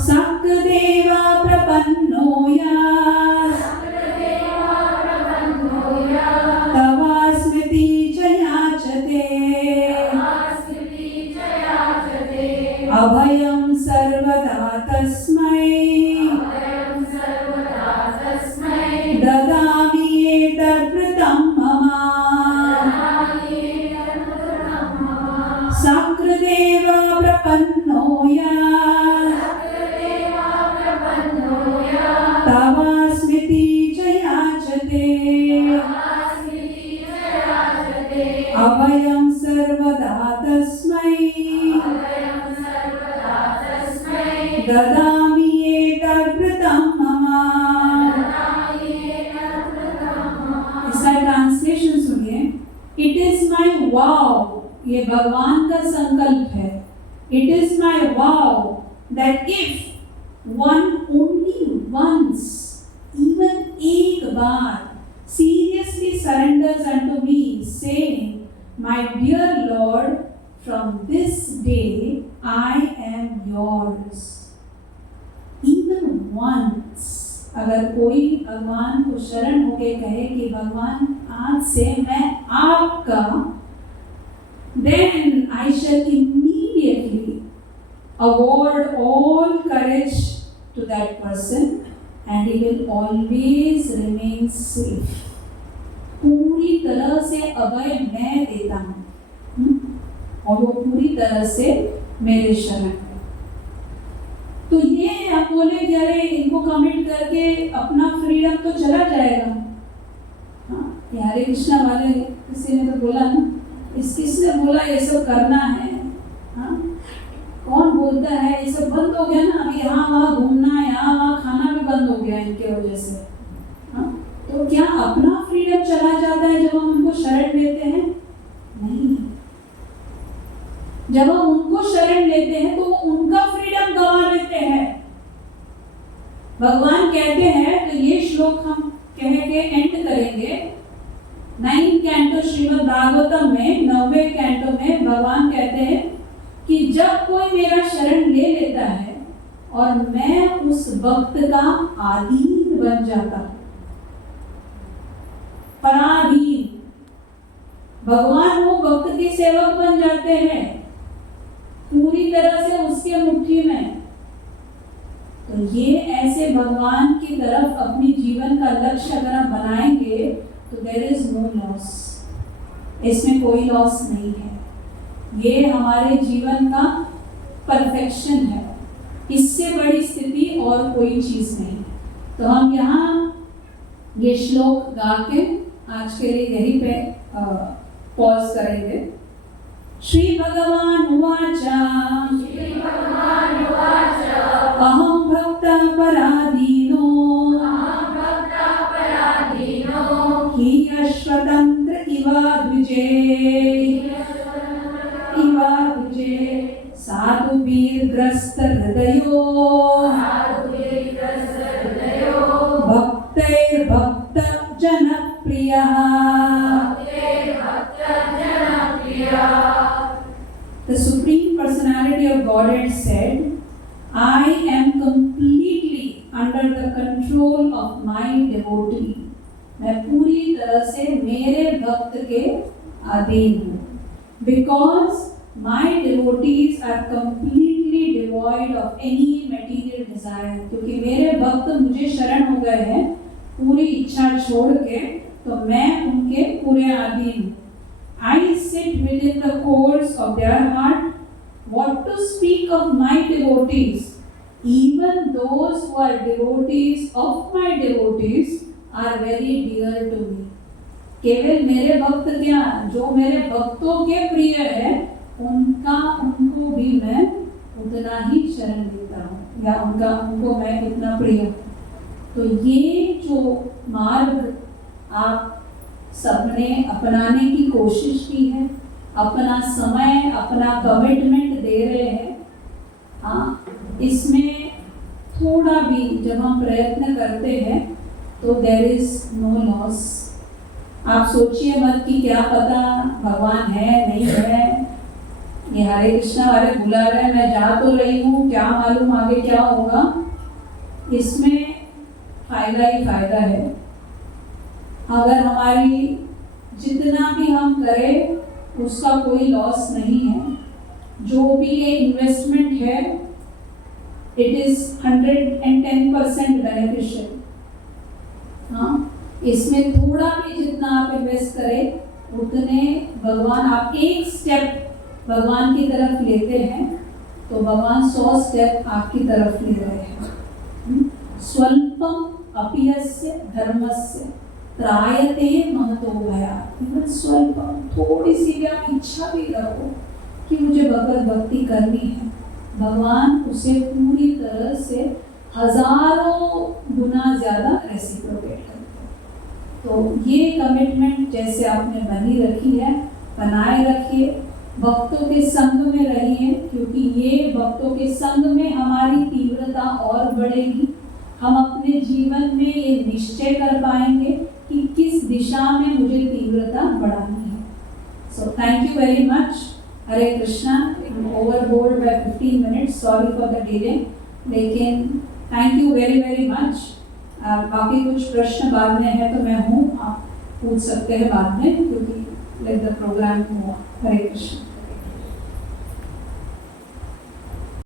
सकृदेव प्रपन्नो यस्, तवास्मिति च याचते, अभयं सर्वदा तस्मै ददामि एतत्कृतं मम। सकृदेव प्रपन्नो यस्, तवास्मिति च अभयं सर्वदा तस्मै ददामि एतद्वृतं मम। इसका ट्रांसलेशन सुनिए। इट इज माई वाव, ये भगवान का संकल्प है। It is my vow that if one only once, even एक बार, seriously surrenders unto me, saying, my dear Lord, from this day I am yours. Even once, अगर कोई भगवान को शरण होके कहे कि भगवान आज से मैं आपका, then I shall immediately award all courage to that person and he will always remain safe. पूरी तरह से अभय मैं देता हूँ और वो पूरी तरह से मेरे शरण है। तो ये आप बोले कि अरे इनको कमिट करके अपना फ्रीडम तो चला जाएगा। हाँ, ये हरे कृष्णा वाले किसी ने तो बोला ना, किसने बोला ये सब करना है? हाँ, कौन बोलता है? ये सब बंद हो गया ना, अभी यहाँ वहाँ घूमना, यहाँ वहाँ खाना भी बंद हो गया इनके वजह से। हाँ, तो क्या अपना फ्रीडम चला जाता है जब हम उनको शरण लेते हैं? नहीं। जब हम उनको शरण लेते हैं तो वो उनका फ्रीडम गंवा लेते हैं। भगवान कहते हैं, तो ये श्लोक हम कह के एंड करेंगे। 9 कैंटो श्रीमद् भागवतम में 9वें कैंटो में भगवान कहते हैं कि जब कोई मेरा शरण ले लेता है और मैं उस भक्त का आधीन बन जाता हूं, पराधीन, भगवान वो भक्त के सेवक बन जाते हैं पूरी तरह से उसके मुट्ठी में। तो ये ऐसे भगवान की तरफ अपनी जीवन का लक्ष्य अगर हम बनाएंगे तो देयर इज नो लॉस, इसमें कोई लॉस नहीं है। ये हमारे जीवन का परफेक्शन है, इससे बड़ी स्थिति और कोई चीज नहीं। तो हम यहाँ ये श्लोक गा के आज के लिए यहीं पे पॉज करेंगे। श्री भगवान उवाच अहं भक्तः पराधीनो हि अश्वतन्त्र Eva द्विजे साधुभिर्ग्रस्त हृदयो भक्तैर्भक्त जनप्रियः। The Supreme Personality of Godhead said, I am completely under the control of my devotee. मैं पूरी तरह से मेरे भक्त के अधीन हूँ। Because my devotees are completely devoid of any material desire. क्योंकि मेरे भक्त मुझे शरण हो गए हैं पूरी इच्छा छोड़ के, तो मैं उनके पूरे अधीन हूँ। I sit within the courts of their heart. What to speak of my devotees? Even those who are devotees of my devotees are very dear to me. केवल मेरे भक्त क्या, जो मेरे भक्तों के प्रिय है, उनको भी मैं उतना ही शरण देता हूँ, या उनको मैं उतना प्रिय हूँ। तो ये जो मार्ग आप सबने अपनाने की कोशिश की है, अपना समय, अपना कमिटमेंट दे रहे हैं, हाँ, इसमें थोड़ा भी जब हम प्रयत्न करते हैं तो देयर इज नो लॉस। आप सोचिए मत कि क्या पता भगवान है नहीं है, ये हरे कृष्णा वाले बुला रहे हैं, मैं जा तो रही हूँ, क्या मालूम आगे क्या होगा। इसमें फायदा ही फायदा है। अगर हमारी जितना भी हम करें उसका कोई लॉस नहीं है। जो भी ये इन्वेस्टमेंट है इट इज 110% बेनिफिशियल। हाँ, इसमें थोड़ा भी जितना आप इन्वेस्ट करें उतने भगवान, आप एक स्टेप भगवान की तरफ लेते हैं तो भगवान 100 स्टेप आपकी तरफ ले रहे हैं। स्वल्पम अपीयस्य धर्मस्य त्रायते महतो भयात्। इवन स्वल्पम, थोड़ी सी भी आप इच्छा भी रखो कि मुझे भगवत भक्ति करनी है, भगवान उसे पूरी तरह से हजारों गुना ज्यादा रेसिप्रोकेट करते हैं। तो ये कमिटमेंट जैसे आपने बनी रखी है, बनाए रखिए, भक्तों के संग में रहिए, क्योंकि ये भक्तों के संग में हमारी तीव्रता और बढ़ेगी। हम अपने जीवन में ये निश्चय कर पाएंगे कि किस दिशा में मुझे तीव्रता बढ़ानी है। So thank you very much. Hare Krishna. Overboard by 15 minutes, sorry for the delay, लेकिन thank you very very much. बाकी कुछ प्रश्न बाद में है तो मैं हूँ, आप पूछ सकते हैं बाद में, क्योंकि let the programme move on. Hare Krishna.